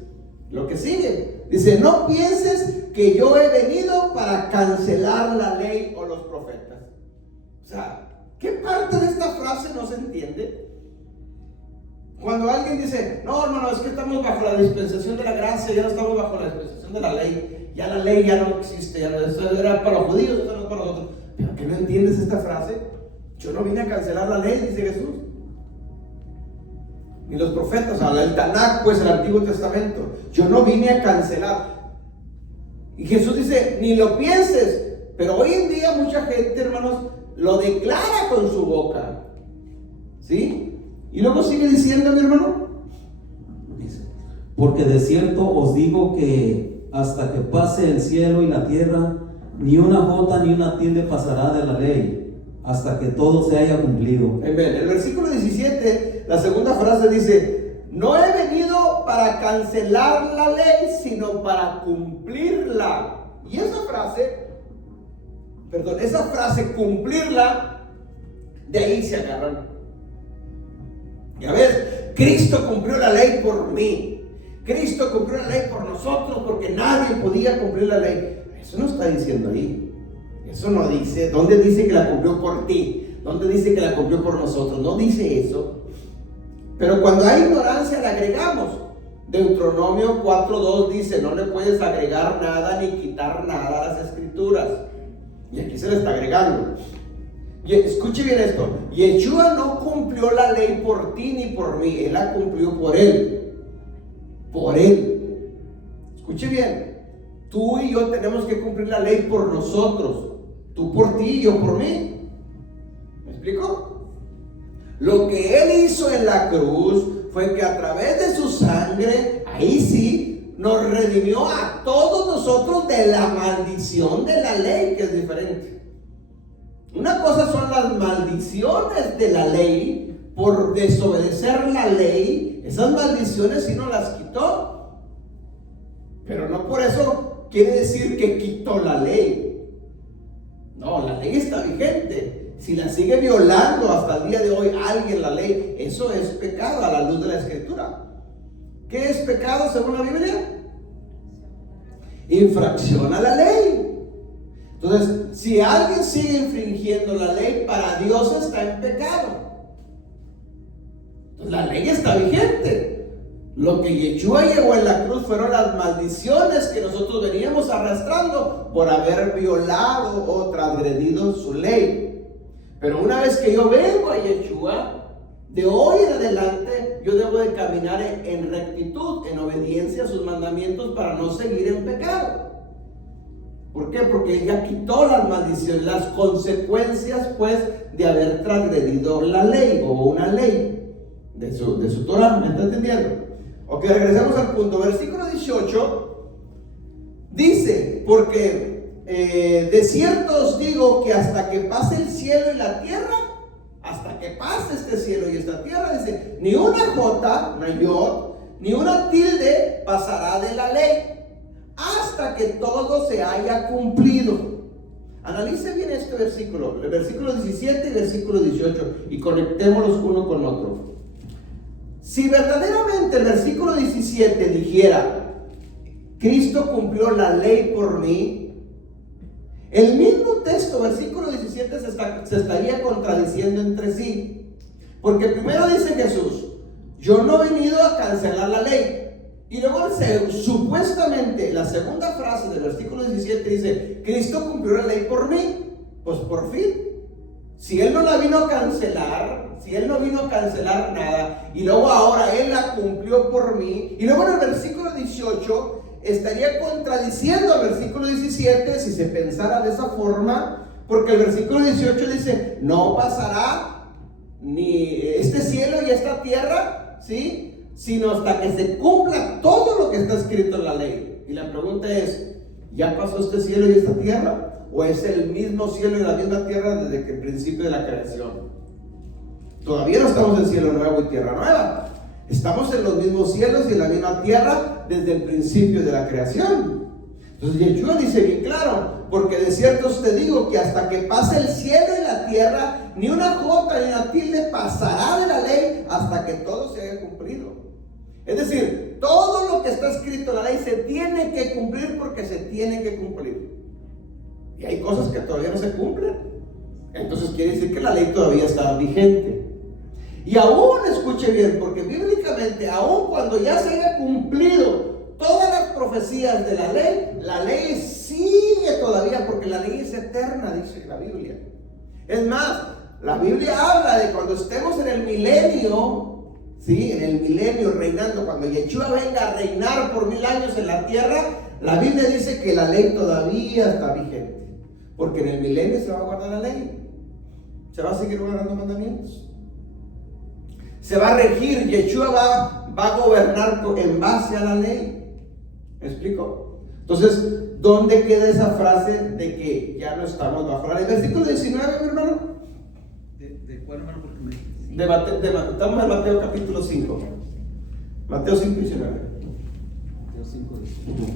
Lo que sigue. Dice, no pienses que yo he venido para cancelar la ley o los profetas. O sea, ¿qué parte de esta frase no se entiende? Cuando alguien dice, no, es que estamos bajo la dispensación de la gracia, ya no estamos bajo la dispensación de la ley, ya la ley ya no existe, ya no, eso era para los judíos, eso no es para nosotros. ¿Pero qué no entiendes esta frase? Yo no vine a cancelar la ley, dice Jesús. Ni los profetas, el Tanakh, pues el Antiguo Testamento. Yo no vine a cancelar. Y Jesús dice, ni lo pienses. Pero hoy en día mucha gente, hermanos, lo declara con su boca. ¿Sí? Y luego sigue diciendo, mi hermano. Dice, porque de cierto os digo que hasta que pase el cielo y la tierra, ni una jota ni una tilde pasará de la ley, hasta que todo se haya cumplido. Amén. El versículo 17, la segunda frase dice, no he venido para cancelar la ley, sino para cumplirla. Y esa frase cumplirla, de ahí se agarran. Ya ves, Cristo cumplió la ley por mí. Cristo cumplió la ley por nosotros porque nadie podía cumplir la ley. Eso no está diciendo ahí. Eso no dice. ¿Dónde dice que la cumplió por ti? ¿Dónde dice que la cumplió por nosotros? No dice eso. Pero cuando hay ignorancia le agregamos. Deuteronomio 4:2 dice, no le puedes agregar nada ni quitar nada a las escrituras. Y aquí se le está agregando. Y escuche bien esto, Yeshua no cumplió la ley por ti ni por mí, Él la cumplió por Él. Por Él. Escuche bien, tú y yo tenemos que cumplir la ley por nosotros. Tú por ti y yo por mí. ¿Me explico? Lo que Él hizo en la cruz fue que a través de su sangre, ahí sí, nos redimió a todos nosotros de la maldición de la ley, que es diferente. Una cosa son las maldiciones de la ley por desobedecer la ley. Esas maldiciones sí nos las quitó, pero no por eso quiere decir que quitó la ley. No, la ley está vigente. Si la sigue violando hasta el día de hoy alguien la ley, eso es pecado a la luz de la Escritura. ¿Qué es pecado según la Biblia? Infracción a la ley. Entonces, si alguien sigue infringiendo la ley, para Dios está en pecado. Entonces, la ley está vigente. Lo que Yeshua llevó en la cruz fueron las maldiciones que nosotros veníamos arrastrando por haber violado o transgredido su ley. Pero una vez que yo vengo a Yeshua, de hoy en adelante yo debo de caminar en rectitud, en obediencia a sus mandamientos para no seguir en pecado. ¿Por qué? Porque Él ya quitó las maldiciones, las consecuencias pues de haber transgredido la ley o una ley de su Torah. ¿Me está entendiendo? Ok, regresemos al punto. Versículo 18 dice, porque de cierto os digo que hasta que pase el cielo y la tierra, hasta que pase este cielo y esta tierra, dice, ni una jota, una yod, ni una tilde pasará de la ley, hasta que todo se haya cumplido. Analice bien este versículo, el versículo 17 y versículo 18, y conectémoslos uno con otro. Si verdaderamente el versículo 17 dijera, Cristo cumplió la ley por mí, el mismo texto, versículo 17, se estaría contradiciendo entre sí. Porque primero dice Jesús, yo no he venido a cancelar la ley. Y luego supuestamente la segunda frase del versículo 17 dice, Cristo cumplió la ley por mí. Pues por fin, si Él no la vino a cancelar, si Él no vino a cancelar nada, y luego ahora Él la cumplió por mí, y luego en el versículo 18 estaría contradiciendo al versículo 17 si se pensara de esa forma, porque el versículo 18 dice, no pasará ni este cielo y esta tierra, ¿sí?, sino hasta que se cumpla todo lo que está escrito en la ley. Y la pregunta es, ¿ya pasó este cielo y esta tierra? ¿O es el mismo cielo y la misma tierra desde que el principio de la creación? Todavía no estamos en cielo nuevo y tierra nueva. Estamos en los mismos cielos y en la misma tierra desde el principio de la creación. Entonces Yeshua dice bien claro, porque de cierto os te digo que hasta que pase el cielo y la tierra, ni una jota ni una tilde pasará de la ley hasta que todo se haya cumplido. Es decir, todo lo que está escrito en la ley se tiene que cumplir porque se tiene que cumplir. Y hay cosas que todavía no se cumplen. Entonces quiere decir que la ley todavía está vigente. Y aún, escuche bien, porque bíblicamente, aún cuando ya se haya cumplido todas las profecías de la ley sigue todavía, porque la ley es eterna, dice la Biblia. Es más, la Biblia habla de cuando estemos en el milenio, ¿sí?, en el milenio reinando, cuando Yeshua venga a reinar por 1000 años en la tierra, la Biblia dice que la ley todavía está vigente, porque en el milenio se va a guardar la ley, se va a seguir guardando mandamientos, se va a regir, Yeshua va a gobernar en base a la ley. ¿Me explico? Entonces, ¿dónde queda esa frase de que ya no estamos bajo la ley? Versículo 19, mi hermano. ¿De cuál, hermano? Porque me... Estamos en Mateo capítulo 5. Mateo 5, 19. Mateo 5, 19.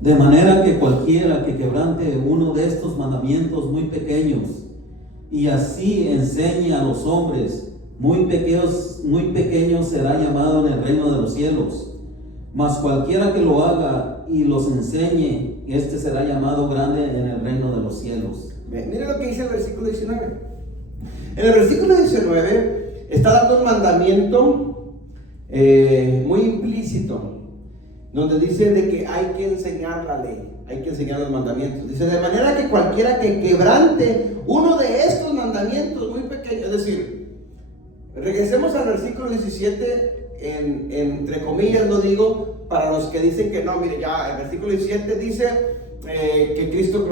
De manera que cualquiera que quebrante uno de estos mandamientos muy pequeños y así enseñe a los hombres muy pequeños será llamado en el reino de los cielos. Mas cualquiera que lo haga y los enseñe, este será llamado grande en el reino de los cielos. Mira lo que dice el versículo 19. En el versículo 19 está dando un mandamiento muy implícito, donde dice de que hay que enseñar la ley, hay que enseñar los mandamientos. Dice, de manera que cualquiera que quebrante uno de estos mandamientos muy pequeños, es decir, regresemos al versículo 17, entre comillas lo digo, para los que dicen que no, mire, ya el versículo 17 dice que Cristo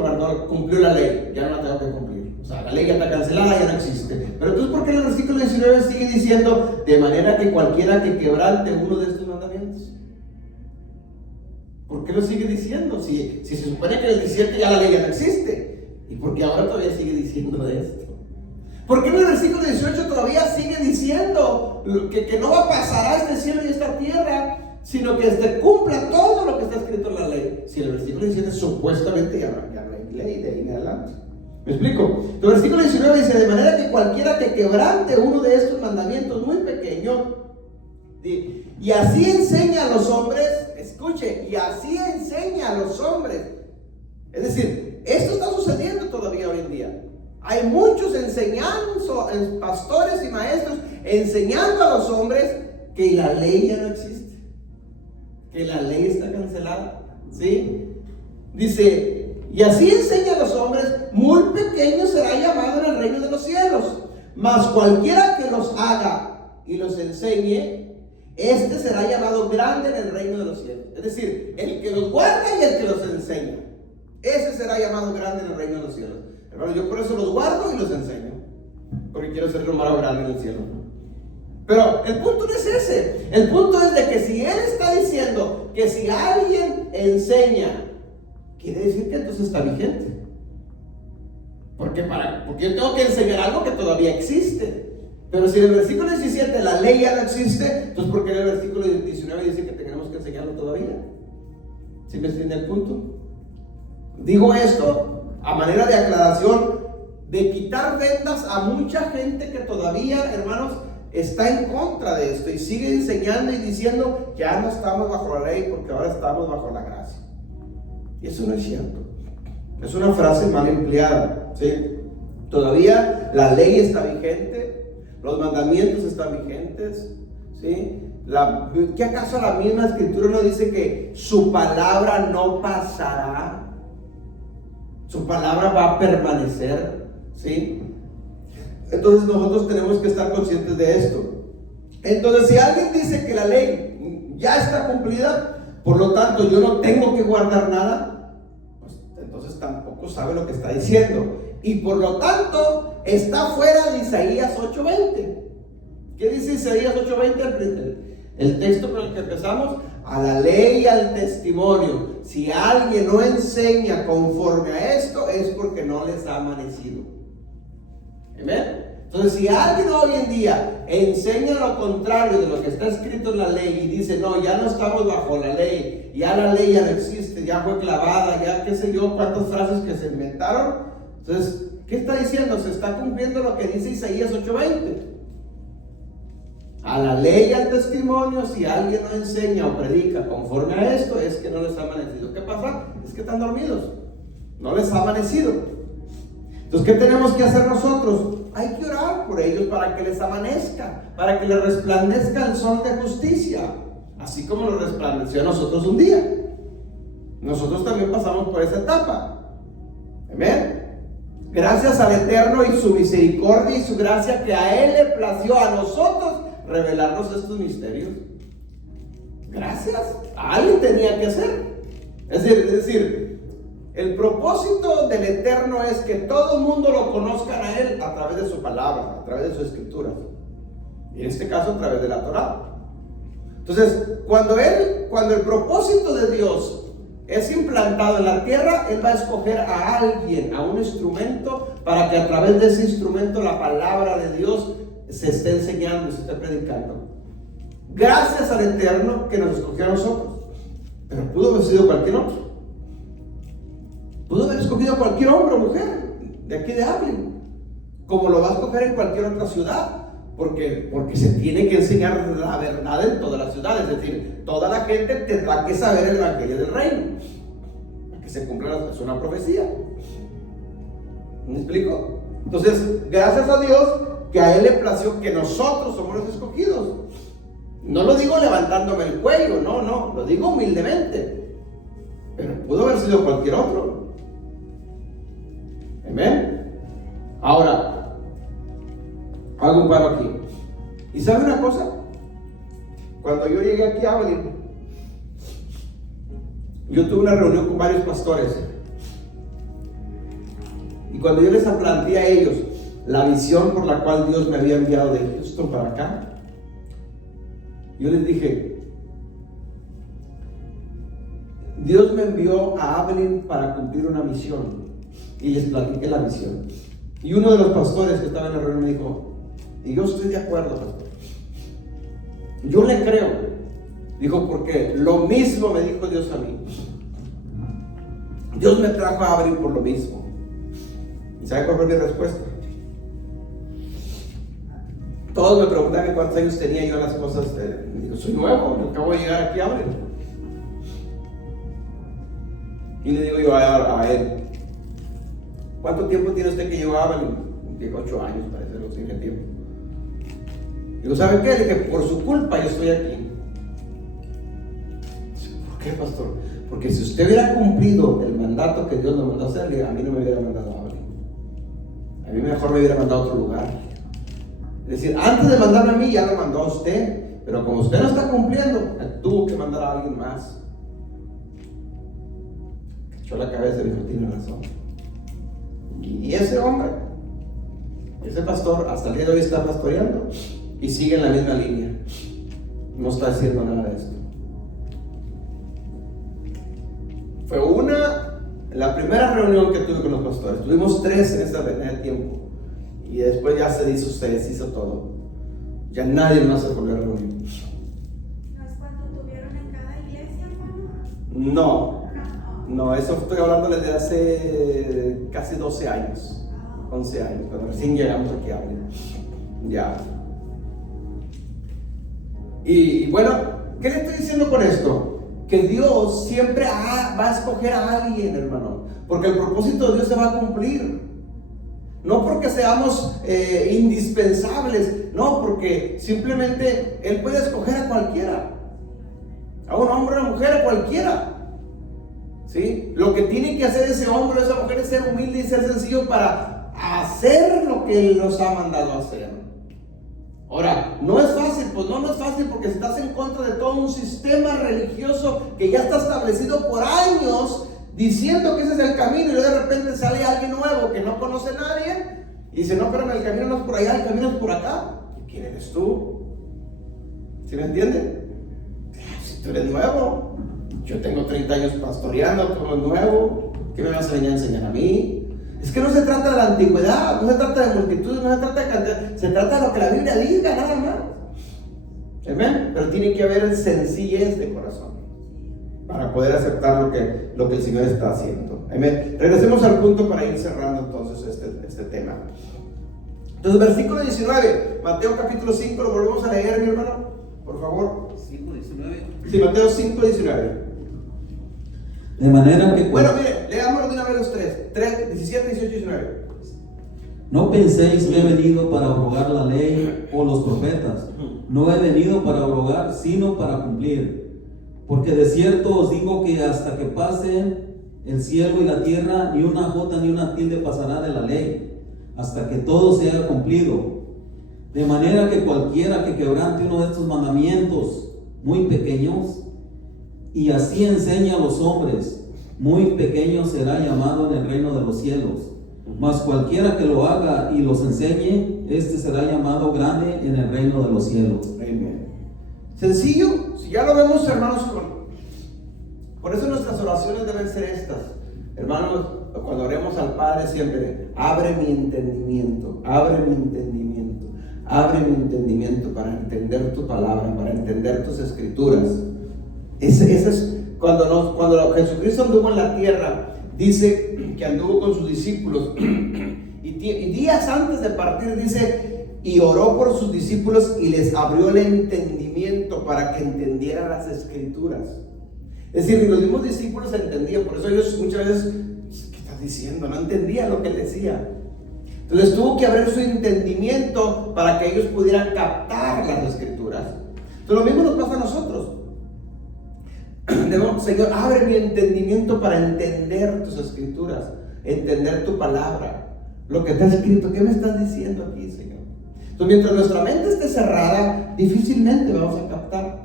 cumplió la ley, ya no la tengo que cumplir. O sea, la ley ya está cancelada, ya no existe. Pero entonces, ¿por qué el versículo 19 sigue diciendo, de manera que cualquiera que quebrante uno de estos mandamientos? ¿Por qué lo sigue diciendo? Si se supone que en el 17 ya la ley ya no existe. ¿Y por qué ahora todavía sigue diciendo de esto? ¿Por qué en el versículo 18 todavía sigue diciendo que no va a pasar a este cielo y esta tierra, sino que se cumpla todo lo que está escrito en la ley? Si el versículo 17 supuestamente ya no hay ley de ahí en adelante. ¿Me explico? El versículo 19 dice, de manera que cualquiera que quebrante uno de estos mandamientos muy pequeños, y así enseña a los hombres, escuche, y así enseña a los hombres. Es decir, esto está sucediendo todavía hoy en día. Hay muchos pastores y maestros enseñando a los hombres que la ley ya no existe, que la ley está cancelada, ¿sí? Dice, y así enseña a los hombres, muy pequeño será llamado en el reino de los cielos, mas cualquiera que los haga y los enseñe, este será llamado grande en el reino de los cielos. Es decir, el que los guarda y el que los enseña, ese será llamado grande en el reino de los cielos. Hermano, yo por eso los guardo y los enseño, porque quiero ser nombrado grande en el cielo. Pero el punto no es ese. El punto es de que si él está diciendo que si alguien enseña, quiere decir que entonces está vigente. Porque yo tengo que enseñar algo que todavía existe. Pero si en el versículo 17 la ley ya no existe, entonces ¿por qué en el versículo 19 dice que tenemos que enseñarlo todavía? ¿Sí me entiende el punto? Digo esto a manera de aclaración, de quitar vendas a mucha gente que todavía, hermanos, está en contra de esto y sigue enseñando y diciendo, ya no estamos bajo la ley porque ahora estamos bajo la gracia. Y eso no es cierto. Es una frase mal empleada, ¿sí? Todavía la ley está vigente, los mandamientos están vigentes, ¿sí? ¿Qué acaso la misma escritura no dice que su palabra no pasará? Su palabra va a permanecer, ¿sí? Entonces nosotros tenemos que estar conscientes de esto. Entonces si alguien dice que la ley ya está cumplida, por lo tanto yo no tengo que guardar nada, pues entonces tampoco sabe lo que está diciendo. Y por lo tanto está fuera de Isaías 8:20. ¿Qué dice Isaías 8:20? El texto con el que empezamos: a la ley y al testimonio. Si alguien no enseña conforme a esto, es porque no les ha amanecido. ¿Amén? Entonces, si alguien hoy en día enseña lo contrario de lo que está escrito en la ley y dice, no, ya no estamos bajo la ley, ya la ley ya no existe, ya fue clavada, ya qué sé yo, cuántas frases que se inventaron. Entonces, ¿qué está diciendo? Se está cumpliendo lo que dice Isaías 8:20. A la ley y al testimonio, si alguien no enseña o predica conforme a esto, es que no les ha amanecido. ¿Qué pasa? Es que están dormidos, no les ha amanecido. Entonces, ¿qué tenemos que hacer nosotros? Hay que orar por ellos para que les amanezca, para que les resplandezca el sol de justicia, así como nos resplandeció a nosotros un día. Nosotros también pasamos por esa etapa. Amén. Gracias al Eterno y su misericordia y su gracia, que a Él le plació a nosotros revelarnos estos misterios. Gracias. Alguien tenía que hacer. Es decir, el propósito del Eterno es que todo el mundo lo conozcan a Él a través de su palabra, a través de su escritura. Y en este caso a través de la Torá. Entonces, cuando el propósito de Dios es implantado en la tierra, Él va a escoger a alguien, a un instrumento, para que a través de ese instrumento la palabra de Dios se esté enseñando y se esté predicando. Gracias al Eterno que nos escogió a nosotros. Pero pudo haber sido cualquier otro. Pudo haber escogido a cualquier hombre o mujer de aquí de Abilene, como lo va a escoger en cualquier otra ciudad, porque se tiene que enseñar la verdad en toda la ciudad. Es decir, toda la gente tendrá que saber el evangelio del reino, para que se cumpla, es una profecía. ¿Me explico? Entonces, gracias a Dios que a Él le plació que nosotros somos los escogidos. No lo digo levantándome el cuello, no, lo digo humildemente. Pero pudo haber sido cualquier otro. Amén. Ahora, hago un paro aquí. ¿Y sabe una cosa? Cuando yo llegué aquí a Abilene, yo tuve una reunión con varios pastores. Y cuando yo les planteé a ellos la visión por la cual Dios me había enviado de Houston para acá, yo les dije, Dios me envió a Abilene para cumplir una misión. Y les platiqué la misión. Y uno de los pastores que estaba en la reunión me dijo, y yo estoy de acuerdo, pastor. Yo le creo. Dijo, porque lo mismo me dijo Dios a mí. Dios me trajo a Abilene por lo mismo. ¿Y sabe cuál fue mi respuesta? Todos me preguntaban cuántos años tenía yo en las cosas. Digo, soy nuevo, acabo de llegar aquí a Abilene. Y le digo yo a él, ¿cuánto tiempo tiene usted que llegó a Abilene? 8 años, parece, no tiene tiempo. Digo, ¿sabe qué? Le dije, por su culpa yo estoy aquí. ¿Por qué, pastor? Porque si usted hubiera cumplido el mandato que Dios nos mandó a hacer, a mí no me hubiera mandado a Abilene. A mí mejor me hubiera mandado a otro lugar. Es decir, antes de mandarme a mí, ya lo mandó a usted. Pero como usted no está cumpliendo, tuvo que mandar a alguien más. Echó la cabeza y dijo, tiene razón. Y ese hombre, ese pastor, hasta el día de hoy está pastoreando y sigue en la misma línea. No está haciendo nada de esto. Fue la primera reunión que tuve con los pastores. Tuvimos 3 en ese tiempo. Y después ya se deshizo todo. Ya nadie más se volvió a reunir. ¿No es cuando tuvieron en cada iglesia, hermano? No, no, eso estoy hablando desde hace casi 12 años, 11 años, cuando recién llegamos aquí a Abril. Ya. Y bueno, ¿qué le estoy diciendo con esto? Que Dios siempre va a escoger a alguien, hermano, porque el propósito de Dios se va a cumplir. No porque seamos indispensables, no, porque simplemente Él puede escoger a cualquiera, a un hombre, a una mujer, a cualquiera. ¿Sí? Lo que tiene que hacer ese hombre o esa mujer es ser humilde y ser sencillo para hacer lo que Él nos ha mandado a hacer. Ahora, no es fácil, pues no es fácil porque estás en contra de todo un sistema religioso que ya está establecido por años, diciendo que ese es el camino, y luego de repente sale alguien nuevo que no conoce a nadie y dice: no, pero el camino no es por allá, el camino es por acá. ¿Y quién eres tú? ¿Sí me entienden? Si tú eres nuevo, yo tengo 30 años pastoreando, tú eres nuevo, ¿qué me vas a venir a enseñar a mí? Es que no se trata de la antigüedad, no se trata de multitud, no se trata de cantidad, se trata de lo que la Biblia diga, nada más. ¿Amén? Pero tiene que haber sencillez de corazón para poder aceptar lo que el Señor está haciendo. Amén. Regresemos al punto para ir cerrando entonces este tema. Entonces, versículo 19, Mateo capítulo 5, lo volvemos a leer, mi hermano, por favor. 5:19. Sí, Mateo 5:19. De manera que Bueno, mire, leámoslo de una vez los tres, 17, 18 y 19. no penséis que he venido para abrogar la ley o los profetas. No he venido para abrogar, sino para cumplir. Porque de cierto os digo que hasta que pasen el cielo y la tierra, ni una jota ni una tilde pasará de la ley, hasta que todo se haya cumplido. De manera que cualquiera que quebrante uno de estos mandamientos muy pequeños, y así enseña a los hombres, muy pequeño será llamado en el reino de los cielos. Mas cualquiera que lo haga y los enseñe, este será llamado grande en el reino de los cielos. Amén. Sencillo, si ya lo vemos, hermanos, por eso nuestras oraciones deben ser estas. Hermanos, cuando oremos al Padre siempre: abre mi entendimiento, abre mi entendimiento, abre mi entendimiento para entender tu palabra, para entender tus escrituras. Ese es cuando Jesucristo anduvo en la tierra, dice que anduvo con sus discípulos y días antes de partir dice: y oró por sus discípulos y les abrió el entendimiento para que entendieran las escrituras. Es decir, los mismos discípulos entendían, por eso ellos muchas veces: ¿qué estás diciendo? No entendían lo que él decía. Entonces tuvo que abrir su entendimiento para que ellos pudieran captar las escrituras. Entonces lo mismo nos pasa a nosotros. Señor, abre mi entendimiento para entender tus escrituras, entender tu palabra, lo que está escrito. ¿Qué me estás diciendo aquí, Señor? Entonces, mientras nuestra mente esté cerrada, difícilmente vamos a captar.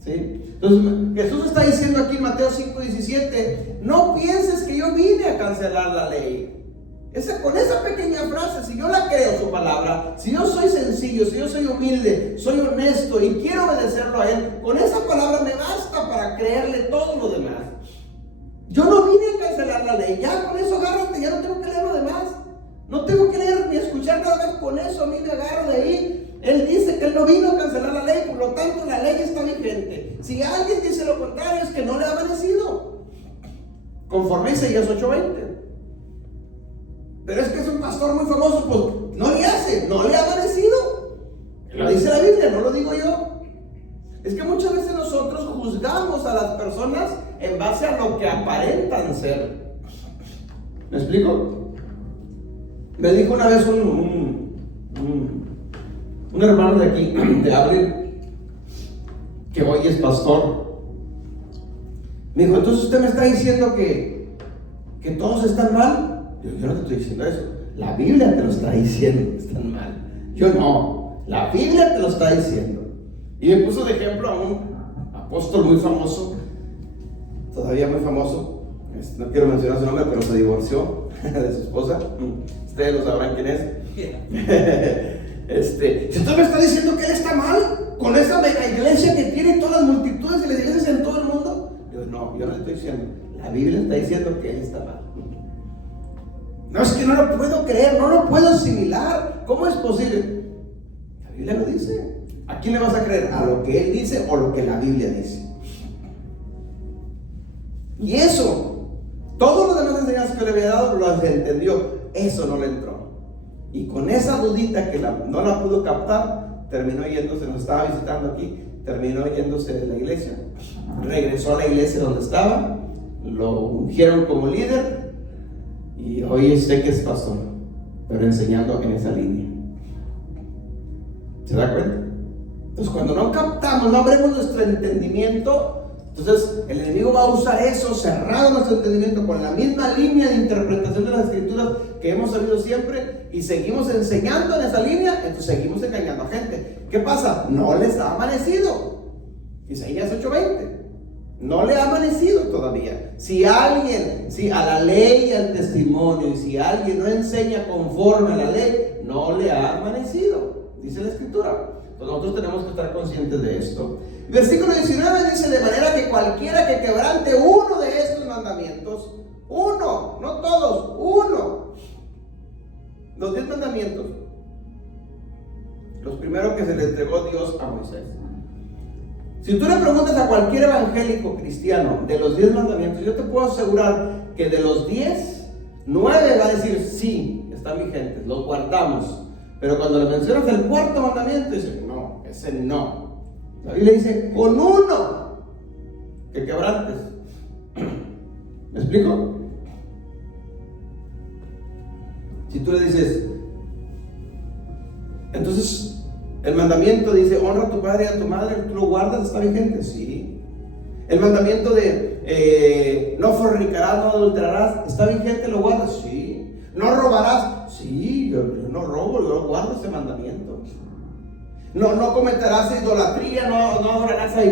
¿Sí? Entonces, Jesús está diciendo aquí en Mateo 5:17: no pienses que yo vine a cancelar la ley. Con esa pequeña frase, si yo la creo, su palabra, si yo soy sencillo, si yo soy humilde, soy honesto y quiero obedecerlo a Él, con esa palabra me basta para creerle todo lo demás. Yo no vine a cancelar la ley, ya con eso agárrate, ya no tengo que leer lo demás. No tengo que leer ni escuchar nada más, con eso a mí me agarro de ahí. Él dice que Él no vino a cancelar la ley, por lo tanto la ley está vigente. Si alguien dice lo contrario, es que no le ha obedecido, conforme a Isaías 8:20. Pero es que es un pastor muy famoso, pues no le hace, no le ha parecido. Lo dice la Biblia, no lo digo yo. Es que muchas veces nosotros juzgamos a las personas en base a lo que aparentan ser. ¿Me explico? Me dijo una vez un hermano de aquí, de Abril, que hoy es pastor. Me dijo: entonces usted me está diciendo que todos están mal. Yo no te estoy diciendo eso, la Biblia te lo está diciendo que están mal. Yo no, la Biblia te lo está diciendo. Y me puso de ejemplo a un apóstol muy famoso, todavía muy famoso, no quiero mencionar su nombre, pero se divorció de su esposa. Ustedes lo sabrán quién es. Si usted me está diciendo que él está mal con esa mega iglesia que tiene todas las multitudes y las iglesias en todo el mundo, no, yo no le estoy diciendo, la Biblia está diciendo que él está mal. No, es que no lo puedo creer, no lo puedo asimilar. ¿Cómo es posible? La Biblia lo dice. ¿A quién le vas a creer? ¿A lo que él dice o lo que la Biblia dice? Y eso, todos los demás enseñanzas que le había dado, los entendió. Eso no le entró. Y con esa dudita que no la pudo captar, terminó yéndose, nos estaba visitando aquí, terminó yéndose de la iglesia. Regresó a la iglesia donde estaba, lo ungieron como líder y hoy sé que es pastor, pero enseñando en esa línea. ¿Se da cuenta? Entonces, cuando no captamos, no abrimos nuestro entendimiento, entonces el enemigo va a usar eso, cerrado nuestro entendimiento con la misma línea de interpretación de las escrituras que hemos sabido siempre, y seguimos enseñando en esa línea, entonces seguimos engañando a gente. ¿Qué pasa? No les ha amanecido. Isaías 8:20. No le ha amanecido todavía. Si a la ley y al testimonio, y si alguien no enseña conforme a la ley, no le ha amanecido, dice la escritura. Nosotros tenemos que estar conscientes de esto. Versículo 19 dice: de manera que cualquiera que quebrante uno de estos mandamientos, uno, no todos, uno, los 10 mandamientos, los primeros que se le entregó Dios a Moisés. Si tú le preguntas a cualquier evangélico cristiano de los 10 mandamientos, yo te puedo asegurar que de los 10, 9 va a decir: sí, están vigentes, los guardamos. Pero cuando le mencionas el cuarto mandamiento, dice: no, ese no. La Biblia dice: con uno que quebrantes. ¿Me explico? Si tú le dices, entonces el mandamiento dice: honra a tu padre y a tu madre, ¿tú lo guardas? ¿Está vigente? Sí. El mandamiento de no fornicarás, no adulterarás, ¿está vigente? ¿Lo guardas? Sí. ¿No robarás? Sí, yo no robo, yo guardo ese mandamiento. No cometerás idolatría, no adorarás a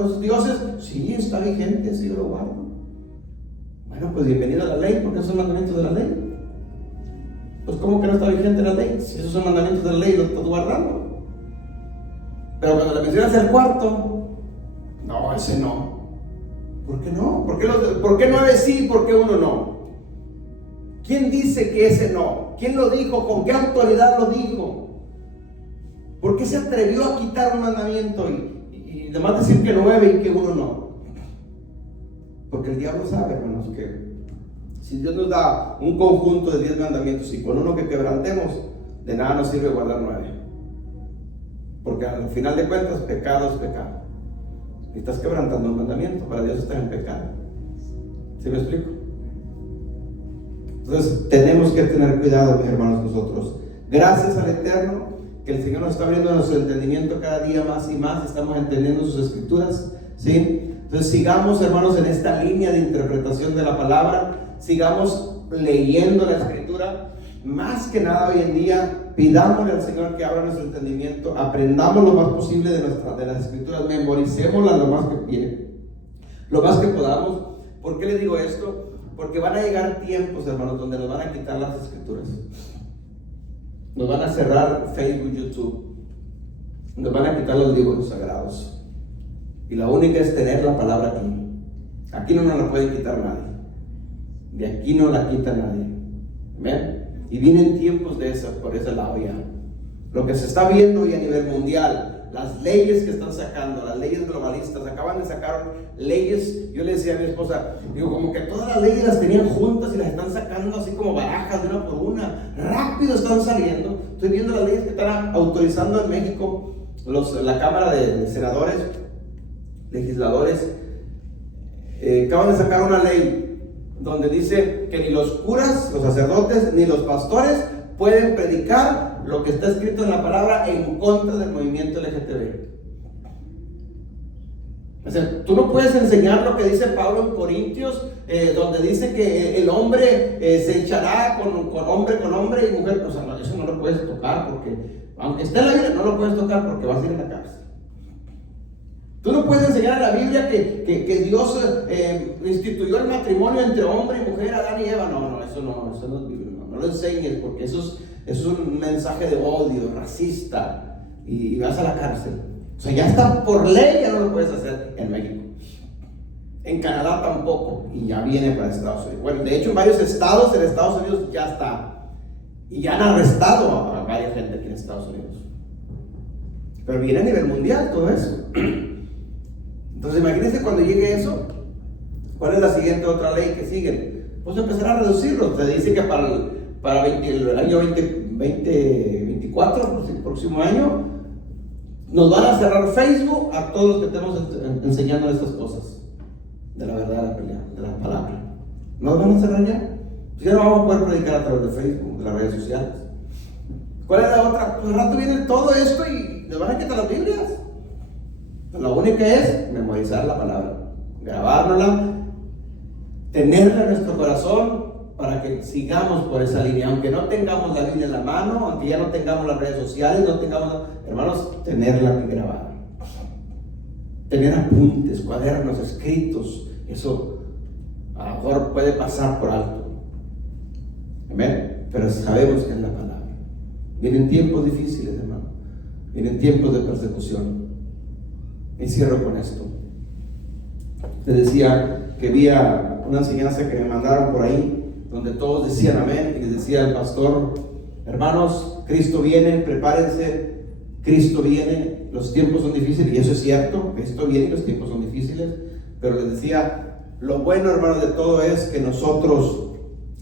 los dioses. Sí, está vigente, sí, yo lo guardo. Bueno, pues bienvenido a la ley, porque esos son mandamientos de la ley. Pues ¿cómo que no está vigente la ley? Si esos son mandamientos de la ley, los estás guardando. Pero cuando le mencionas el cuarto, no, ese no. ¿Por qué no? ¿Por qué 9 sí y por qué 1 no? ¿Quién dice que ese no? ¿Quién lo dijo? ¿Con qué autoridad lo dijo? ¿Por qué se atrevió a quitar un mandamiento y además decir que 9 y que 1 no? Porque el diablo sabe, hermanos, que si Dios nos da un conjunto de 10 mandamientos y con uno que quebrantemos, de nada nos sirve guardar 9. Porque al final de cuentas, pecado es pecado. Y estás quebrantando un mandamiento, para Dios estás en pecado. ¿Sí me explico? Entonces tenemos que tener cuidado, mis hermanos, nosotros. Gracias al Eterno, que el Señor nos está abriendo nuestro entendimiento cada día más y más. Estamos entendiendo sus escrituras, ¿sí? Entonces sigamos, hermanos, en esta línea de interpretación de la palabra. Sigamos leyendo la escritura. Más que nada hoy en día, pidámosle al Señor que abra nuestro entendimiento. Aprendamos lo más posible de las escrituras. Memoricémoslas lo más que podamos. ¿Por qué les digo esto? Porque van a llegar tiempos, hermanos, donde nos van a quitar las escrituras. Nos van a cerrar Facebook, YouTube. Nos van a quitar los libros sagrados. Y la única es tener la palabra aquí. Aquí no nos la puede quitar nadie. De aquí no la quita nadie. ¿Ven? Y vienen tiempos por ese lado ya. Lo que se está viendo hoy a nivel mundial, las leyes que están sacando, las leyes globalistas, acaban de sacar leyes. Yo le decía a mi esposa, digo, como que todas las leyes las tenían juntas y las están sacando así como barajas de una por una. Rápido están saliendo. Estoy viendo las leyes que están autorizando en México, la Cámara de Senadores, legisladores. Acaban de sacar una ley donde dice que ni los curas, los sacerdotes, ni los pastores pueden predicar lo que está escrito en la palabra en contra del movimiento LGTB. O sea, tú no puedes enseñar lo que dice Pablo en Corintios, donde dice que el hombre se echará con hombre y mujer. O sea, eso no lo puedes tocar, porque aunque esté en la Biblia, no lo puedes tocar porque vas a ir a la cárcel. Tú no puedes enseñar en la Biblia que Dios instituyó el matrimonio entre hombre y mujer, Adán y Eva. No, eso no es Biblia. No lo enseñes, porque eso es un mensaje de odio, racista, y vas a la cárcel. O sea, ya está por ley, ya no lo puedes hacer en México. En Canadá tampoco, y ya viene para Estados Unidos. Bueno, de hecho en varios estados en Estados Unidos ya está. Y ya han arrestado a varias gente aquí en Estados Unidos. pero viene a nivel mundial todo eso. Entonces imagínense cuando llegue eso, ¿cuál es la siguiente otra ley que sigue? Pues empezar a reducirlo. Se dice que para el año 2024, el próximo año, nos van a cerrar Facebook a todos los que estemos enseñando estas cosas de la verdad de la pelea, de la palabra. ¿Nos van a cerrar ya? Pues ya no vamos a poder predicar a través de Facebook, de las redes sociales. ¿Cuál es la otra? Pues al rato viene todo esto y nos van a quitar las Biblias. Pues la única es memorizar la palabra, grabárnosla, tenerla en nuestro corazón para que sigamos por esa línea. Aunque no tengamos la Biblia en la mano, aunque ya no tengamos las redes sociales, no tengamos, hermanos, tenerla que grabar. Tener apuntes, cuadernos escritos, eso a lo mejor puede pasar por alto. Amén. Pero sabemos que es la palabra. Vienen tiempos difíciles, hermano. Vienen tiempos de persecución. Y cierro con esto. Les decía que había una enseñanza que me mandaron por ahí, donde todos decían amén, y les decía el pastor: hermanos, Cristo viene, prepárense, Cristo viene, los tiempos son difíciles, y eso es cierto, Cristo viene y los tiempos son difíciles, pero les decía, lo bueno, hermanos, de todo es que nosotros,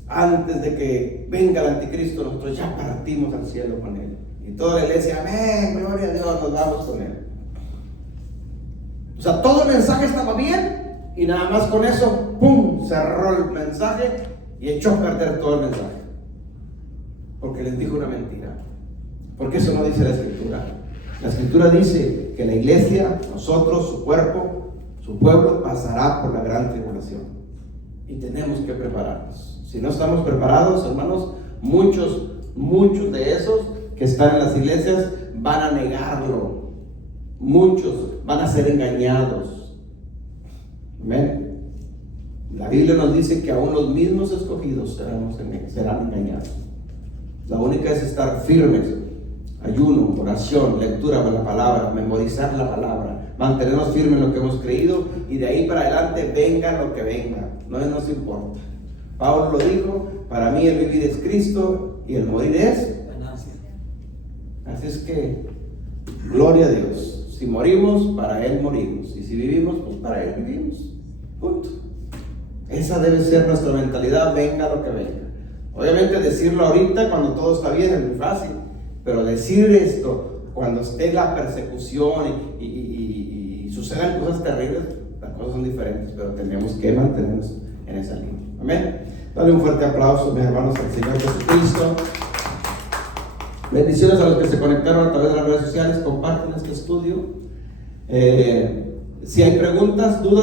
antes de que venga el anticristo, nosotros ya partimos al cielo con él, y toda la iglesia, amén, gloria a Dios, nos vamos con él. O sea, todo el mensaje estaba bien, y nada más con eso, ¡pum!, cerró el mensaje y echó a perder todo el mensaje, porque les dijo una mentira. Porque eso no dice la Escritura. La Escritura dice que la iglesia, nosotros, su cuerpo, su pueblo, pasará por la gran tribulación, y tenemos que prepararnos. Si no estamos preparados, hermanos, muchos de esos que están en las iglesias van a negarlo. Muchos van a ser engañados. Amén. La Biblia nos dice que aún los mismos escogidos serán engañados. La única es estar firmes, ayuno, oración, lectura de la palabra, memorizar la palabra, mantenernos firmes en lo que hemos creído, y de ahí para adelante venga lo que venga, no nos importa. Pablo lo dijo: para mí el vivir es Cristo y el morir es ganancia. Así es que, gloria a Dios. Si morimos, para Él morimos, y si vivimos, pues para Él vivimos. Punto. Esa debe ser nuestra mentalidad, venga lo que venga. Obviamente decirlo ahorita cuando todo está bien es muy fácil, pero decir esto cuando esté la persecución y sucedan cosas terribles, las cosas son diferentes, pero tenemos que mantenernos en esa línea. Amén. Dale un fuerte aplauso, mis hermanos, al Señor Jesucristo. Bendiciones a los que se conectaron a través de las redes sociales. Comparten este estudio. Si hay preguntas, dudas,